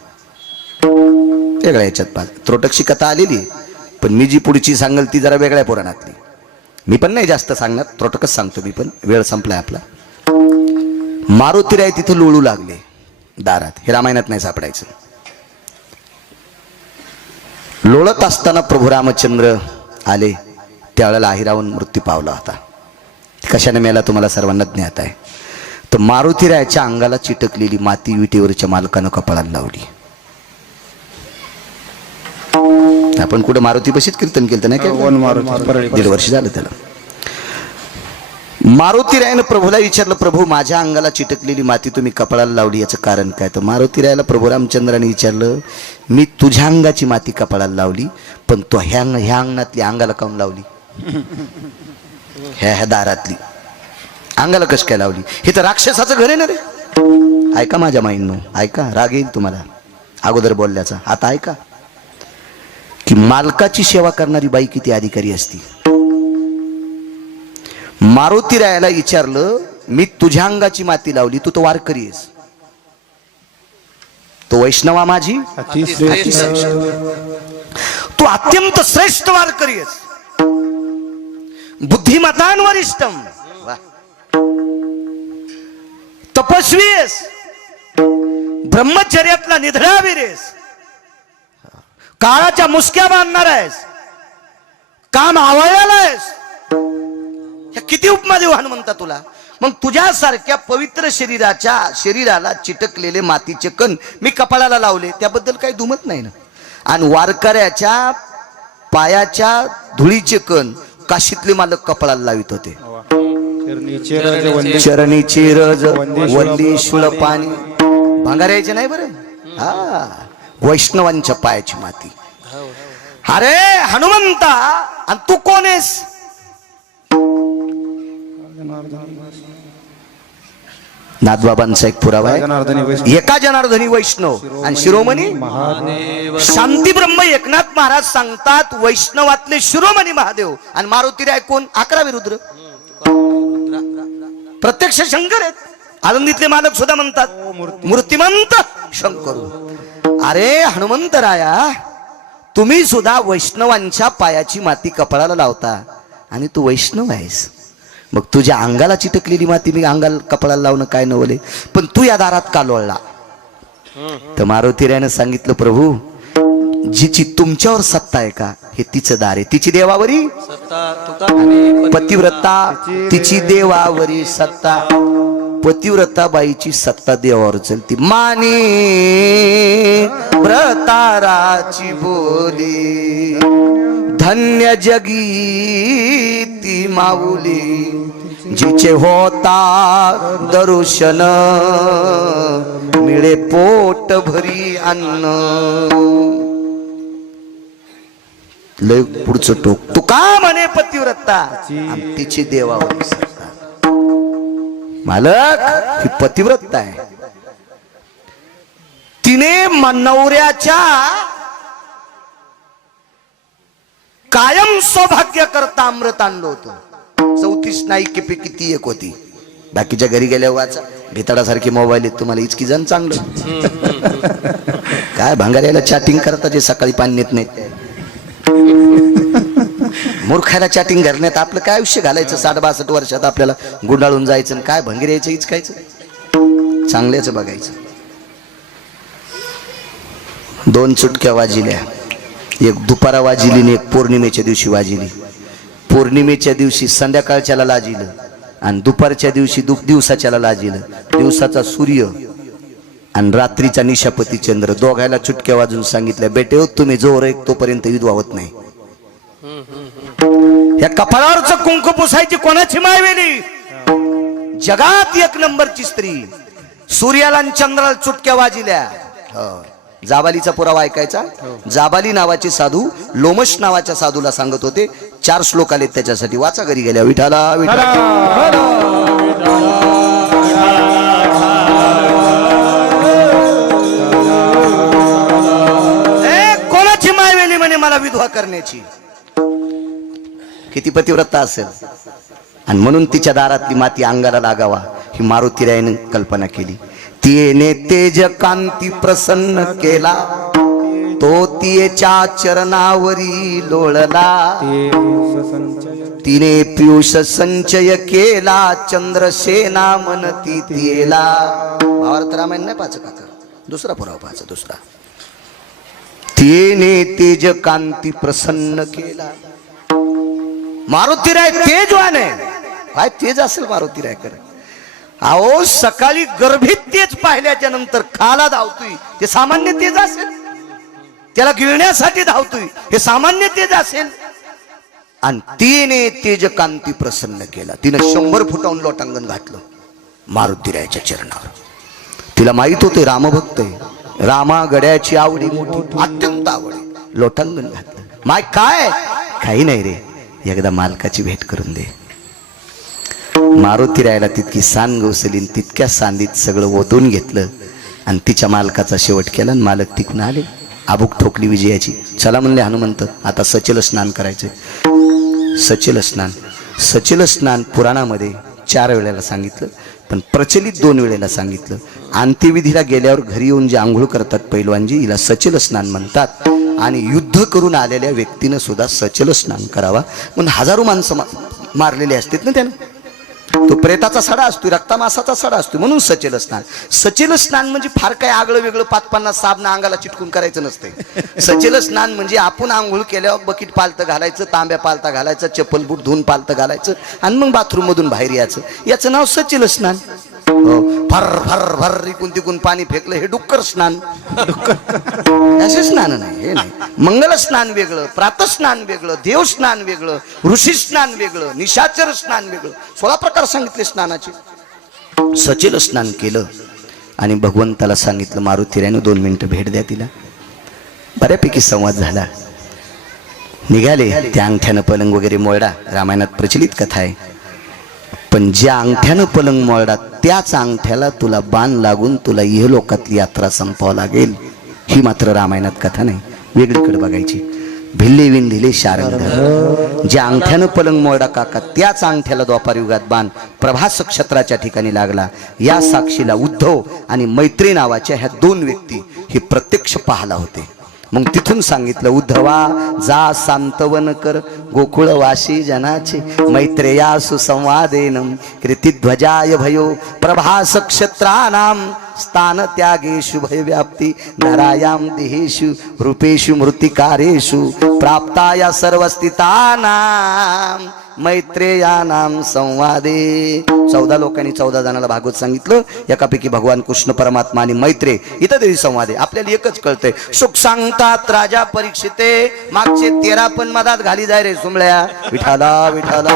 वेगळ्या याच्यात पाहायचं. त्रोटकशी कथा आलेली, पण मी जी पुढची सांगल ती जरा वेगळ्या पुराणातली. मी पण नाही जास्त सांगणार, त्रोटकच सांगतो मी, पण वेळ संपलाय आपला. मारुतीराय तिथे लोळू लागले दारात. हे रामायणात नाही सापडायचं. लोळत असताना प्रभू रामचंद्र आले. त्यावेळेला आहिरावून मृत्यू पावला होता. कशाने मेला तुम्हाला सर्वांना ज्ञात आहे. तर मारुतीरायाच्या अंगाला चिटकलेली माती विटेवरच्या मालकानं कपाळाला लावली. आपण कुठे मारुती बशीच कीर्तन केलं नाही का? 1.5 वर्ष झालं त्याला. मारुतीरायानं प्रभूला विचारलं, प्रभू माझ्या अंगाला चिटकलेली माती तुम्ही कपाळाला लावली, याचं कारण काय? तर मारुतीरायाला प्रभू रामचंद्राने विचारलं, मी तुझ्या अंगाची माती कपाळाला लावली, पण तो ह्या अंगणातली अंगाला काऊन लावली? ह्या दारातली अंगाला कश काय लावली? हे तर राक्षसाचं घर आहे ना रे. ऐका माझ्या माईंनो, ऐका, राग येईल तुम्हाला अगोदर बोलल्याचा. आता ऐका की मालकाची सेवा करणारी बाई किती अधिकारी असती. मारुतीरायाला विचारलं, मी तुझ्या अंगाची माती लावली, तू तो वारकरी आहेस, तो वैष्णवा माझी तू अत्यंत श्रेष्ठ वारकरी आहेस, बुद्धिमतान वरिष्ठम, तपस्वी आहेस, ब्रह्मचर्यातला निधडावीर आहेस, काळाच्या मुसक्या बांधणार आहेस, काम आवळायला आहेस. किती उपमा देऊ हनुमंता तुला. मग तुझ्यासारख्या पवित्र शरीराला चिटकलेले मातीचे कण मी कपाळाला लावले, त्याबद्दल काही दुमत नाही ना. आणि वारकऱ्याच्या पायाच्या धुळीचे कण काशीतले मालक कपाळाला लावित होते. चरणी रज वल्लीशूळ पाणी भांगारायचे नाही बरं. हा, वैष्णवांच्या पायाची माती. अरे हनुमंता, आणि तू कोण आहेस? नाथबाबांचा एक पुरावा आहे. एका जनार्दनी वैष्णव आणि शिरोमणी शांती ब्रह्म एकनाथ महाराज सांगतात, वैष्णवातले शिरोमणी महादेव. आणि मारुतीराय कोण? 11 रुद्र, प्रत्यक्ष शंकर आहेत. आनंदीतले मालक सुद्धा म्हणतात मूर्तिमंत शंकरू. अरे हनुमंतराया, तुम्ही सुद्धा वैष्णवांच्या पायाची माती कपाळाला लावता आणि तू वैष्णव आहेस. मग तुझ्या अंगाला चिटकलेली माती मी अंगाला कपाळाला लावणं काय नवले, पण तू या दारात का लोळला? तर मारुतीरायानं सांगितलं, प्रभू जिची तुमच्यावर सत्ता आहे का, हे तिचं दार आहे. तिची देवावरी पतिव्रता, तिची देवावरी सत्ता. पतिव्रता बाईची सत्ता देवावर चलती. माने व्रताराची बोली, धन्य जगी ती माऊली, जिचे होता दर्शन मिळे पोट भरी अन्न. लय पुढचं टोक. तू का म्हणे पतिव्रता, तिची देवावरी सत्ता. मालक, ही पतिव्रता आहे. तिने नवऱ्याच्या कायम सौभाग्य करता अमृत आणलं होतं. 34 नायिकेपैकी ती एक होती. बाकीच्या घरी गेल्या वाचा भिताडासारखे मोबाईल आहेत तुम्हाला, इचकी जण चांगलं. काय भांगाऱ्याला चॅटिंग करता जे सकाळी पाणी नेत नाहीत. मूर्खाला चॅटिंग करण्यात आपलं काय आयुष्य घालायचं? 60-62 वर्षात आपल्याला गुंडाळून जायचं आणि काय भंगीर यायचं इचकायचं? चांगल्याच बघायचं. 2 चुटक्या वाजिल्या, एक दुपारा वाजिली आणि एक पौर्णिमेच्या दिवशी वाजिली. पौर्णिमेच्या दिवशी संध्याकाळच्याला लाजिलं आणि दुपारच्या दिवशी दिवसाच्याला लाजिलं. दिवसाचा सूर्य आणि रात्रीचा निशापती चंद्र दोघायला चुटक्या वाजून सांगितल्या, बेटे हो तुम्ही जोर एक तोपर्यंत विधवा होत नाही. या कपाळावरचं कुंकू पुसायची कोणाची मायवेली? जगात 1 नंबरची स्त्री. सूर्याला आणि चंद्राला चुटक्या वाजिल्या. जाबालीचा पुरावा ऐकायचा. जाबाली नावाचे साधू लोमश नावाच्या साधूला सांगत होते. 4 श्लोक आले त्याच्यासाठी, वाचा घरी गेल्या. विठाला विठाला कोणाची मायवेली म्हणे मला विधवा करण्याची? किती पतिव्रता असेल. आणि म्हणून तिच्या दारातली माती अंगाला लागावा ही मारुतीरायाने कल्पना केली. तिने तेज कांती प्रसन्न केला, तो तिच्या चरणावरी लोळला. तिने पियुष संचय केला, चंद्रसेना म्हणती तिला. भावार्थ रामायण नाही पाच काका, दुसरा पुरावा पाच. दुसरा, तिने तेज कांती प्रसन्न केला. मारुतीराय तेजवान आहे. काय तेज असेल मारुतीराय कर. अहो सकाळी गर्भीत तेज पाहिल्याच्या नंतर खाला धावतोय, ते सामान्य तेज असेल? त्याला गिळण्यासाठी धावतोय, हे सामान्य तेज असेल? आणि तिने तेज कांती प्रसन्न केला. तिने 100 फुटावून लोटांगण घातलं मारुतीरायाच्या चरणावर. तिला माहित होते रामभक्त आहे, रामा गड्याची आवडी मोठी, अत्यंत आवडी. लोटांगण घातलं. माय काय? काही नाही रे, एकदा मालकाची भेट करून दे. मारुतीरायाला तितकी सान गवसली, तितक्या सांदीत सगळं ओतून घेतलं आणि तिच्या मालकाचा शेवट केला. आणि मालक तिकून आले. आबूक ठोकली विजयाची. चला म्हणले हनुमंत, आता सचल स्नान करायचे. सचल स्नान, सचल स्नान पुराणामध्ये 4 वेळेला सांगितलं, पण प्रचलित 2 वेळेला सांगितलं. अंत्यविधीला गेल्यावर घरी येऊन जे आंघोळ करतात पैलवानजी, हिला सचल स्नान म्हणतात. आणि युद्ध करून आलेल्या व्यक्तीनं सुद्धा सचल स्नान करावा. म्हणून हजारो माणसं मारलेले असतात ना त्यानं. तो प्रेताचा सडा असतो, रक्तामासाचा सडा असतो, म्हणून सचल स्नान. सचल स्नान म्हणजे फार काय आगळं वेगळं 5-50 साबणा अंगाला चिटकून करायचं नसते. सचल स्नान म्हणजे आपण आंघोळ केल्यावर बकीट पालतं घालायचं, तांब्या पालता घालायचं, चप्पल बूट धुवून पालतं घालायचं आणि मग बाथरूम मधून बाहेर यायचं. याचं नाव सचल स्नान. भर भर भर इकून तिकून पाणी फेकलं, हे डुक्कर स्नान. असे स्नान नाही, हे नाही. मंगल स्नान वेगळं, प्रातः स्नान वेगळं, देव स्नान वेगळं, ऋषी स्नान वेगळं, निशाचर स्नान वेगळं. 16 प्रकार सांगितले स्नानाचे. सचल स्नान केलं आणि भगवंताला सांगितलं, मारुतीरायाने 2 मिनिटं भेट द्या तिला. बऱ्यापैकी संवाद झाला. निघाले. त्या अंगठ्यानं पलंग वगैरे मोडा, रामायणात प्रचलित कथा आहे. पण ज्या अंगठ्यानं पलंग मोडा त्याच अंगठ्याला तुला बाण लागून तुला इहलोकातली यात्रा संपवावं लागेल. ही मात्र रामायणात कथा नाही, वेगळीकडे बघायची. भिल्ले विंधिले शारंग. ज्या अंगठ्यानं पलंग मोडा काका त्याच अंगठ्याला द्वापारयुगात बाण प्रभास क्षेत्राच्या ठिकाणी लागला. या साक्षीला उद्धव आणि मैत्री नावाच्या ह्या 2 व्यक्ती हे प्रत्यक्ष पाहला होते. मग तिथून सांगितलं, उद्धवा जा सांत्वन कर गोकुळवासी जनाचे, मैत्रेया सुसंवादेनम कीर्तिध्वजाय भयो प्रभास क्षेत्रानाम स्थान त्यागेषु भयव्याप्ती नरायाम देहेषु रूपेषु मृतिकारेषु प्राप्ताया सर्वस्थितानाम मैत्रेयानाम संवादे. 14 लोकांनी 14 जणांना भागवत सांगितलं. एकापैकी भगवान कृष्ण परमात्मा आणि मैत्रे इथं तरी संवाद आहे. आपल्याला एकच कळतंय, सुख सांगतात राजा परीक्षिते, मागचे 13 पण मधात घाली जाय रे सुमळ्या. विठाला विठाला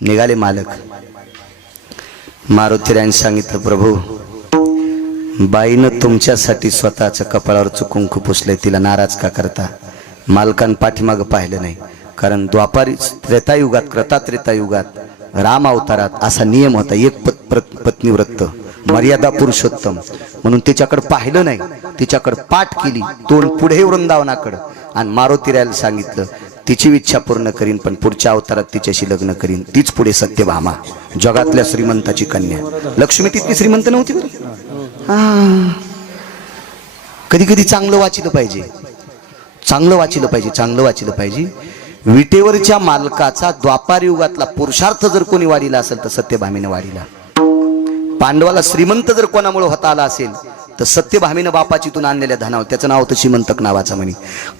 निघाले मालक. मारुतीरायाने सांगितलं, प्रभू बाईनं तुमच्यासाठी स्वतःच्या कपाळावरचं कुंकू पुसलंय, तिला नाराज का करता? मालकान पाठीमागं पाहिलं नाही. कारण द्वापारी त्रेतायुगात, कृतात्रेतायुगात राम अवतारात असा नियम होता, एक पत्नीव्रत मर्यादा पुरुषोत्तम. म्हणून तिच्याकडे पाहिलं नाही, तिच्याकडे पाठ केली, तोंड पुढे वृंदावनाकडं. आणि मारुतीरायाला सांगितलं, तिची इच्छा पूर्ण करीन, पण पुढच्या अवतारात तिच्याशी लग्न करीन. तीच पुढे सत्यभामा, जगातल्या श्रीमंताची कन्या. लक्ष्मी तितकी श्रीमंत नव्हती बरं. कधी कधी चांगलं वाचिलं पाहिजे, चांगलं वाचिलं पाहिजे, चांगलं वाचिलं पाहिजे. विटेवरच्या मालकाचा द्वापार युगातला पुरुषार्थ जर कोणी वाढीला असेल तर सत्यभामीने वाढीला. पांडवाला श्रीमंत जर कोणामुळे होता आला असेल तर सत्यभामीनं बापाचीतून आणलेल्या धनावर, त्याचं नाव होतं शिमंतक नावाचं म्हणी.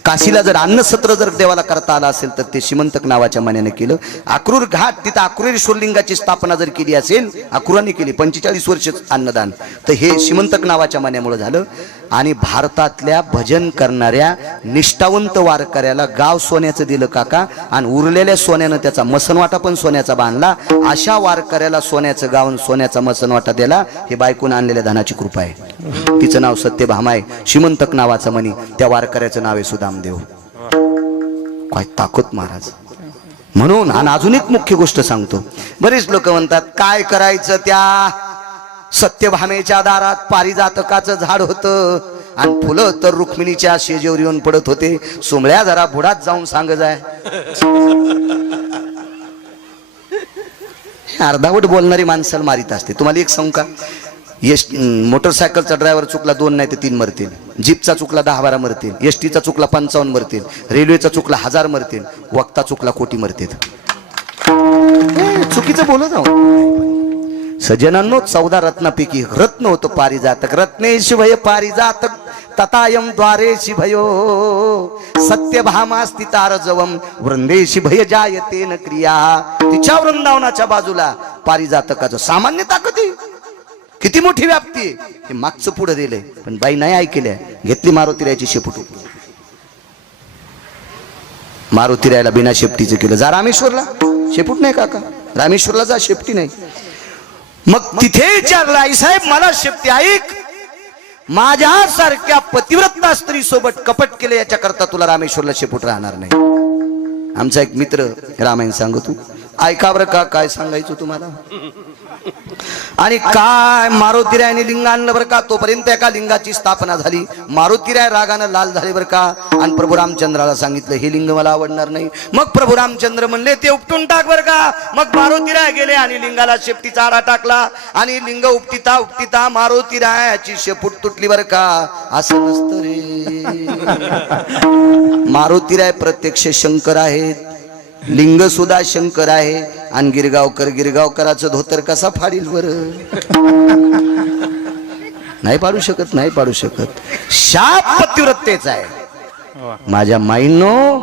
काशीला जर अन्नसत्र जर देवाला करता आला असेल तर ते शिमंतक नावाच्या मण्याने केलं. अक्रूर घाट, तिथं अक्रूरेश्वर लिंगाची स्थापना जर केली असेल, अक्रूरांनी केली 45 वर्ष अन्नदान, तर हे शिमंतक नावाच्या मण्यामुळे झालं. आणि भारतातल्या भजन करणाऱ्या निष्ठावंत वारकऱ्याला गाव सोन्याचं दिलं काका, आणि उरलेल्या सोन्यानं त्याचा मसनवाटा पण सोन्याचा बांधला. अशा वारकऱ्याला सोन्याचं गाव, सोन्याचा मसनवाटा दिला. हे बायकून आणलेल्या धनाची कृपा आहे. तिचं नाव सत्यभामा आहे, शिमंतक नावाचं म्हणी. त्या वारकऱ्याचं नाव आहे सुदामदेव. काय ताकद महाराज. म्हणून आणि अजून एक मुख्य गोष्ट सांगतो. बरेच लोक म्हणतात काय करायचं, त्या सत्यभामेच्या दारात पारिजातकाचं झाड होतं आणि फुलं तर रुक्मिणीच्या शेजेवर येऊन पडत होते. सोमळ्या जरा बुडात जाऊन सांग जाय. अर्धावट बोलणारी माणसाला मारित असते. तुम्हाला एक सांगू का, मोटरसायकलचा ड्रायव्हर चुकला 2 नाही तर 3 मरतील. जीपचा चुकला 10-12 मरतील. एसटीचा चुकला 55 मरतील. रेल्वेचा चुकला 1000 मरतील. वक्ता चुकला कोटी मरतील. चुकीचं बोलत आहोत. सजनांनो, 14 रत्नापैकी रत्न होतं पारिजातक. रत्नेश भय पारिजातक ततायम द्वारेशी भयो सत्यभामा स्थितारजवम वृंदेशी भय जायते न क्रिया. तिच्या वृंदावनाच्या बाजूला पारिजातकाचं सामान्य ताकद आहे. किती मोठी व्याप्ती आहे. हे मागचं पुढे दिलंय, पण बाई नाही ऐकल्या. घेतली मारुतीरायाची शेपूट. मारुतीरायाला बिना शेपटीचं केलं. जा रामेश्वरला, शेपूट नाही काका, रामेश्वरला जा, शेपटी नाही. मग तिथे विचारलं, आई साहेब मला शेपटी ऐक, माझ्यासारख्या पतिव्रता स्त्री सोबत कपट केले याच्या करता तुला रामेश्वरला शेपूट राहणार नाही. आमचा एक मित्र रामायण सांगतो, ऐका बरं का काय सांगायचं तुम्हाला. आणि काय मारुतीरायाने लिंग आणलं बरं का. तोपर्यंत एका लिंगाची स्थापना झाली. मारुतीराय रागानं लाल झाले बरं का, आणि प्रभू रामचंद्राला सांगितलं हे लिंग मला आवडणार नाही. मग प्रभू रामचंद्र म्हणले ते उपटून टाक बरं का. मग मारुतीराय गेले आणि लिंगाला शेपटीचा आडा टाकला, आणि लिंग उपटिता उपटिता मारुतीरायाची शेपूट तुटली बरं का. असं नसतं रे. मारुतीराय प्रत्यक्ष शंकर आहेत, लिंग सुद्धा शंकर आहे. आणि गिरगावकराचं धोतर कसा फाडील बर. नाही पाडू शकत, नाही पाडू शकत. शाप पतिव्रतेचा आहे. माझ्या माईंनो,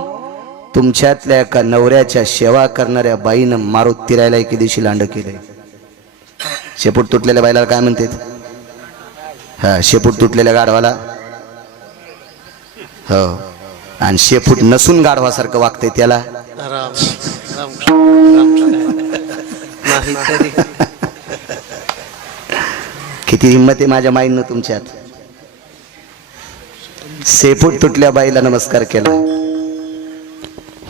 तुमच्यातल्या एका नवऱ्याच्या सेवा करणाऱ्या बाईनं मारुतीरायला एके दिवशी लांड केलंय. शेपूट तुटलेल्या बाईला काय म्हणतात? हा, शेपूट तुटलेल्या गाढवाला. हो, आणि शेपूट नसून गाढवासारखं वागतंय त्याला. किती हिंमत आहे माझ्या माईंना तुमच्यात. शेपूट तुटल्या बाईला नमस्कार केला.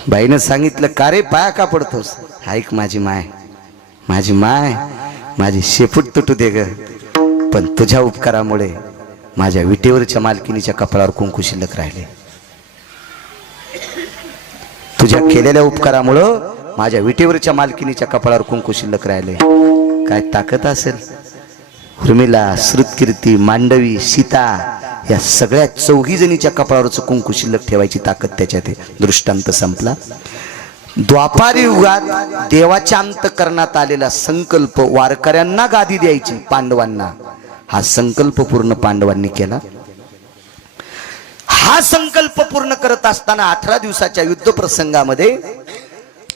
बाईनं सांगितलं का रे पाया का पडतोस. ऐक माझी माय, माझी माय, माझी शेपूट तुटू दे ग, पण तुझ्या उपकारामुळे माझ्या विटेवरच्या मालकिनीच्या कपाळावर कुंकू शिल्लक राहिले. तुझ्या केलेल्या उपकारामुळं माझ्या विटेवरच्या मालकिनीच्या कपाळावर कुंकू शिल्लक राहिले. काय ताकद असेल. उर्मिला, श्रुतकीर्ती, मांडवी, सीता या सगळ्या 4 जणीच्या कपाळावरचं कुंकू शिल्लक ठेवायची ताकद त्याच्यात आहे. दृष्टांत संपला. द्वापार युगात देवाच्या अंतःकरणात आलेला संकल्प वारकऱ्यांना गादी द्यायची पांडवांना, हा संकल्प पूर्ण पांडवांनी केला. हा संकल्प पूर्ण करत असताना 18 दिवसाच्या युद्ध प्रसंगामध्ये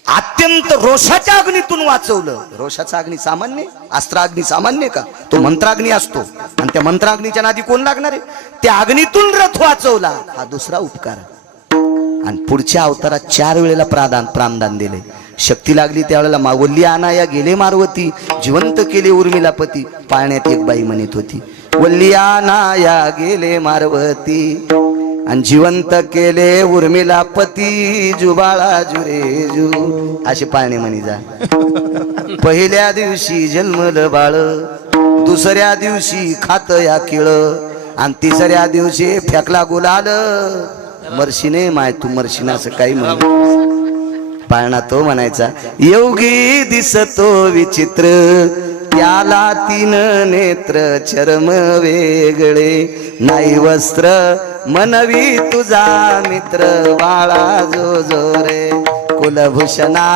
अत्यंत रोषाच्या अग्नीतून वाचवलं. रोषाचा अग्नी सामान्य, अस्त्राग्नी सामान्य का, तो मंत्राग्नी असतो. आणि त्या मंत्राग्नीच्या नादी कोण लागणार आहे. त्या अग्नीतून रथ वाचवला, हा दुसरा उपकार. आणि पुढच्या अवतारात 4 वेळेला प्राणदान दिले. शक्ती लागली त्यावेळेला वल्ली आनाया गेले मारवती, जिवंत केले उर्मिलापती. पाळण्यात एक बाई म्हणत होती, वल्ली आनाया गेले मारवती आणि जिवंत केले उर्मिलापती, जुबाळा जुरे जू. असे पाळणे म्हणी जा. पहिल्या दिवशी जन्मलं बाळ, दुसऱ्या दिवशी खात या किळ, आणि तिसऱ्या दिवशी फेकला गुलाल. मर्शीने माय तू मर्शीना असं काही म्हण. पाळणा तो म्हणायचा, योगी दिसतो विचित्र, त्याला तीन नेत्र चर्म वेगळे, नाही वस्त्र मनवी तुझा मित्र, बाळा जो जो रे कुलभूषणा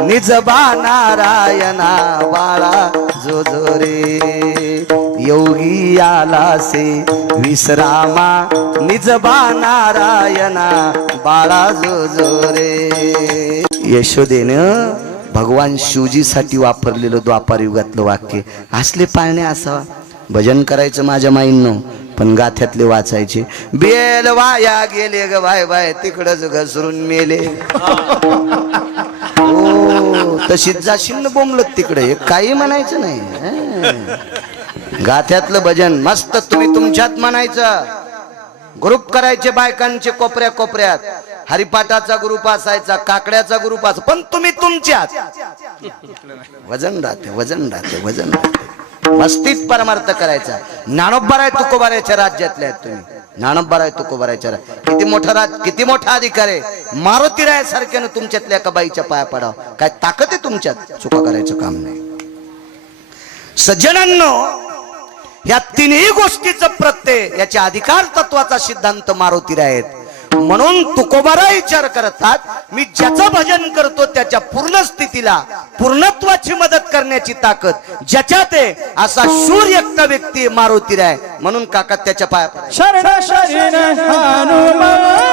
निजबा नारायणा, बाळा जो जो रे योगी आलासे विश्रामा, निजबा नारायणा, बाळा जो जो रे. यशोदेनं भगवान शिवजीसाठी वापरलेलं द्वापार युगातलं वाक्य, असले पाळणे असावा. भजन करायचं माझ्या माईंनो, पण गाथ्यातले वाचायचे, बेल वाया गेले ग बाय बाय, तिकडच घसरून मेले. हो तशीच जाशील बोंबलत तिकडे, काही म्हणायचं नाही. गाथ्यातलं भजन मस्त तुम्ही तुमच्यात म्हणायचं. ग्रुप करायचे बायकांचे कोपऱ्या कोपऱ्यात, हरिपाठाचा ग्रुप असायचा, काकड्याचा ग्रुप असा, पण तुम्ही तुमच्यात. वजन राहते वजन राहते वजन राहते. मस्तीत परमार्थ करायचा. ज्ञानोबाराय तुकोबारायच्या राज्यातले आहेत तुम्ही. ज्ञानोबाराय तुकोबारायच्या किती मोठा किती मोठा अधिकार आहे. मारुतीराय सारख्यानं तुमच्यातल्या एका बाईच्या पाया पडाव, काय ताकद आहे तुमच्यात. चुका करायचं काम नाही. सज्जनांनो, या तिन्ही गोष्टीचं प्रत्यय याच्या अधिकार तत्वाचा सिद्धांत मारुतीराय आहेत. म्हणून तुकोबाराय विचार करतात, मी ज्याचं भजन करतो त्याच्या पूर्ण स्थितीला पूर्णत्वाची मदत करण्याची ताकद ज्याच्यात आहे, असा शूर एकटा व्यक्ती मारुतीराय. म्हणून काका त्याच्या पाया शरण शरण हनुमान.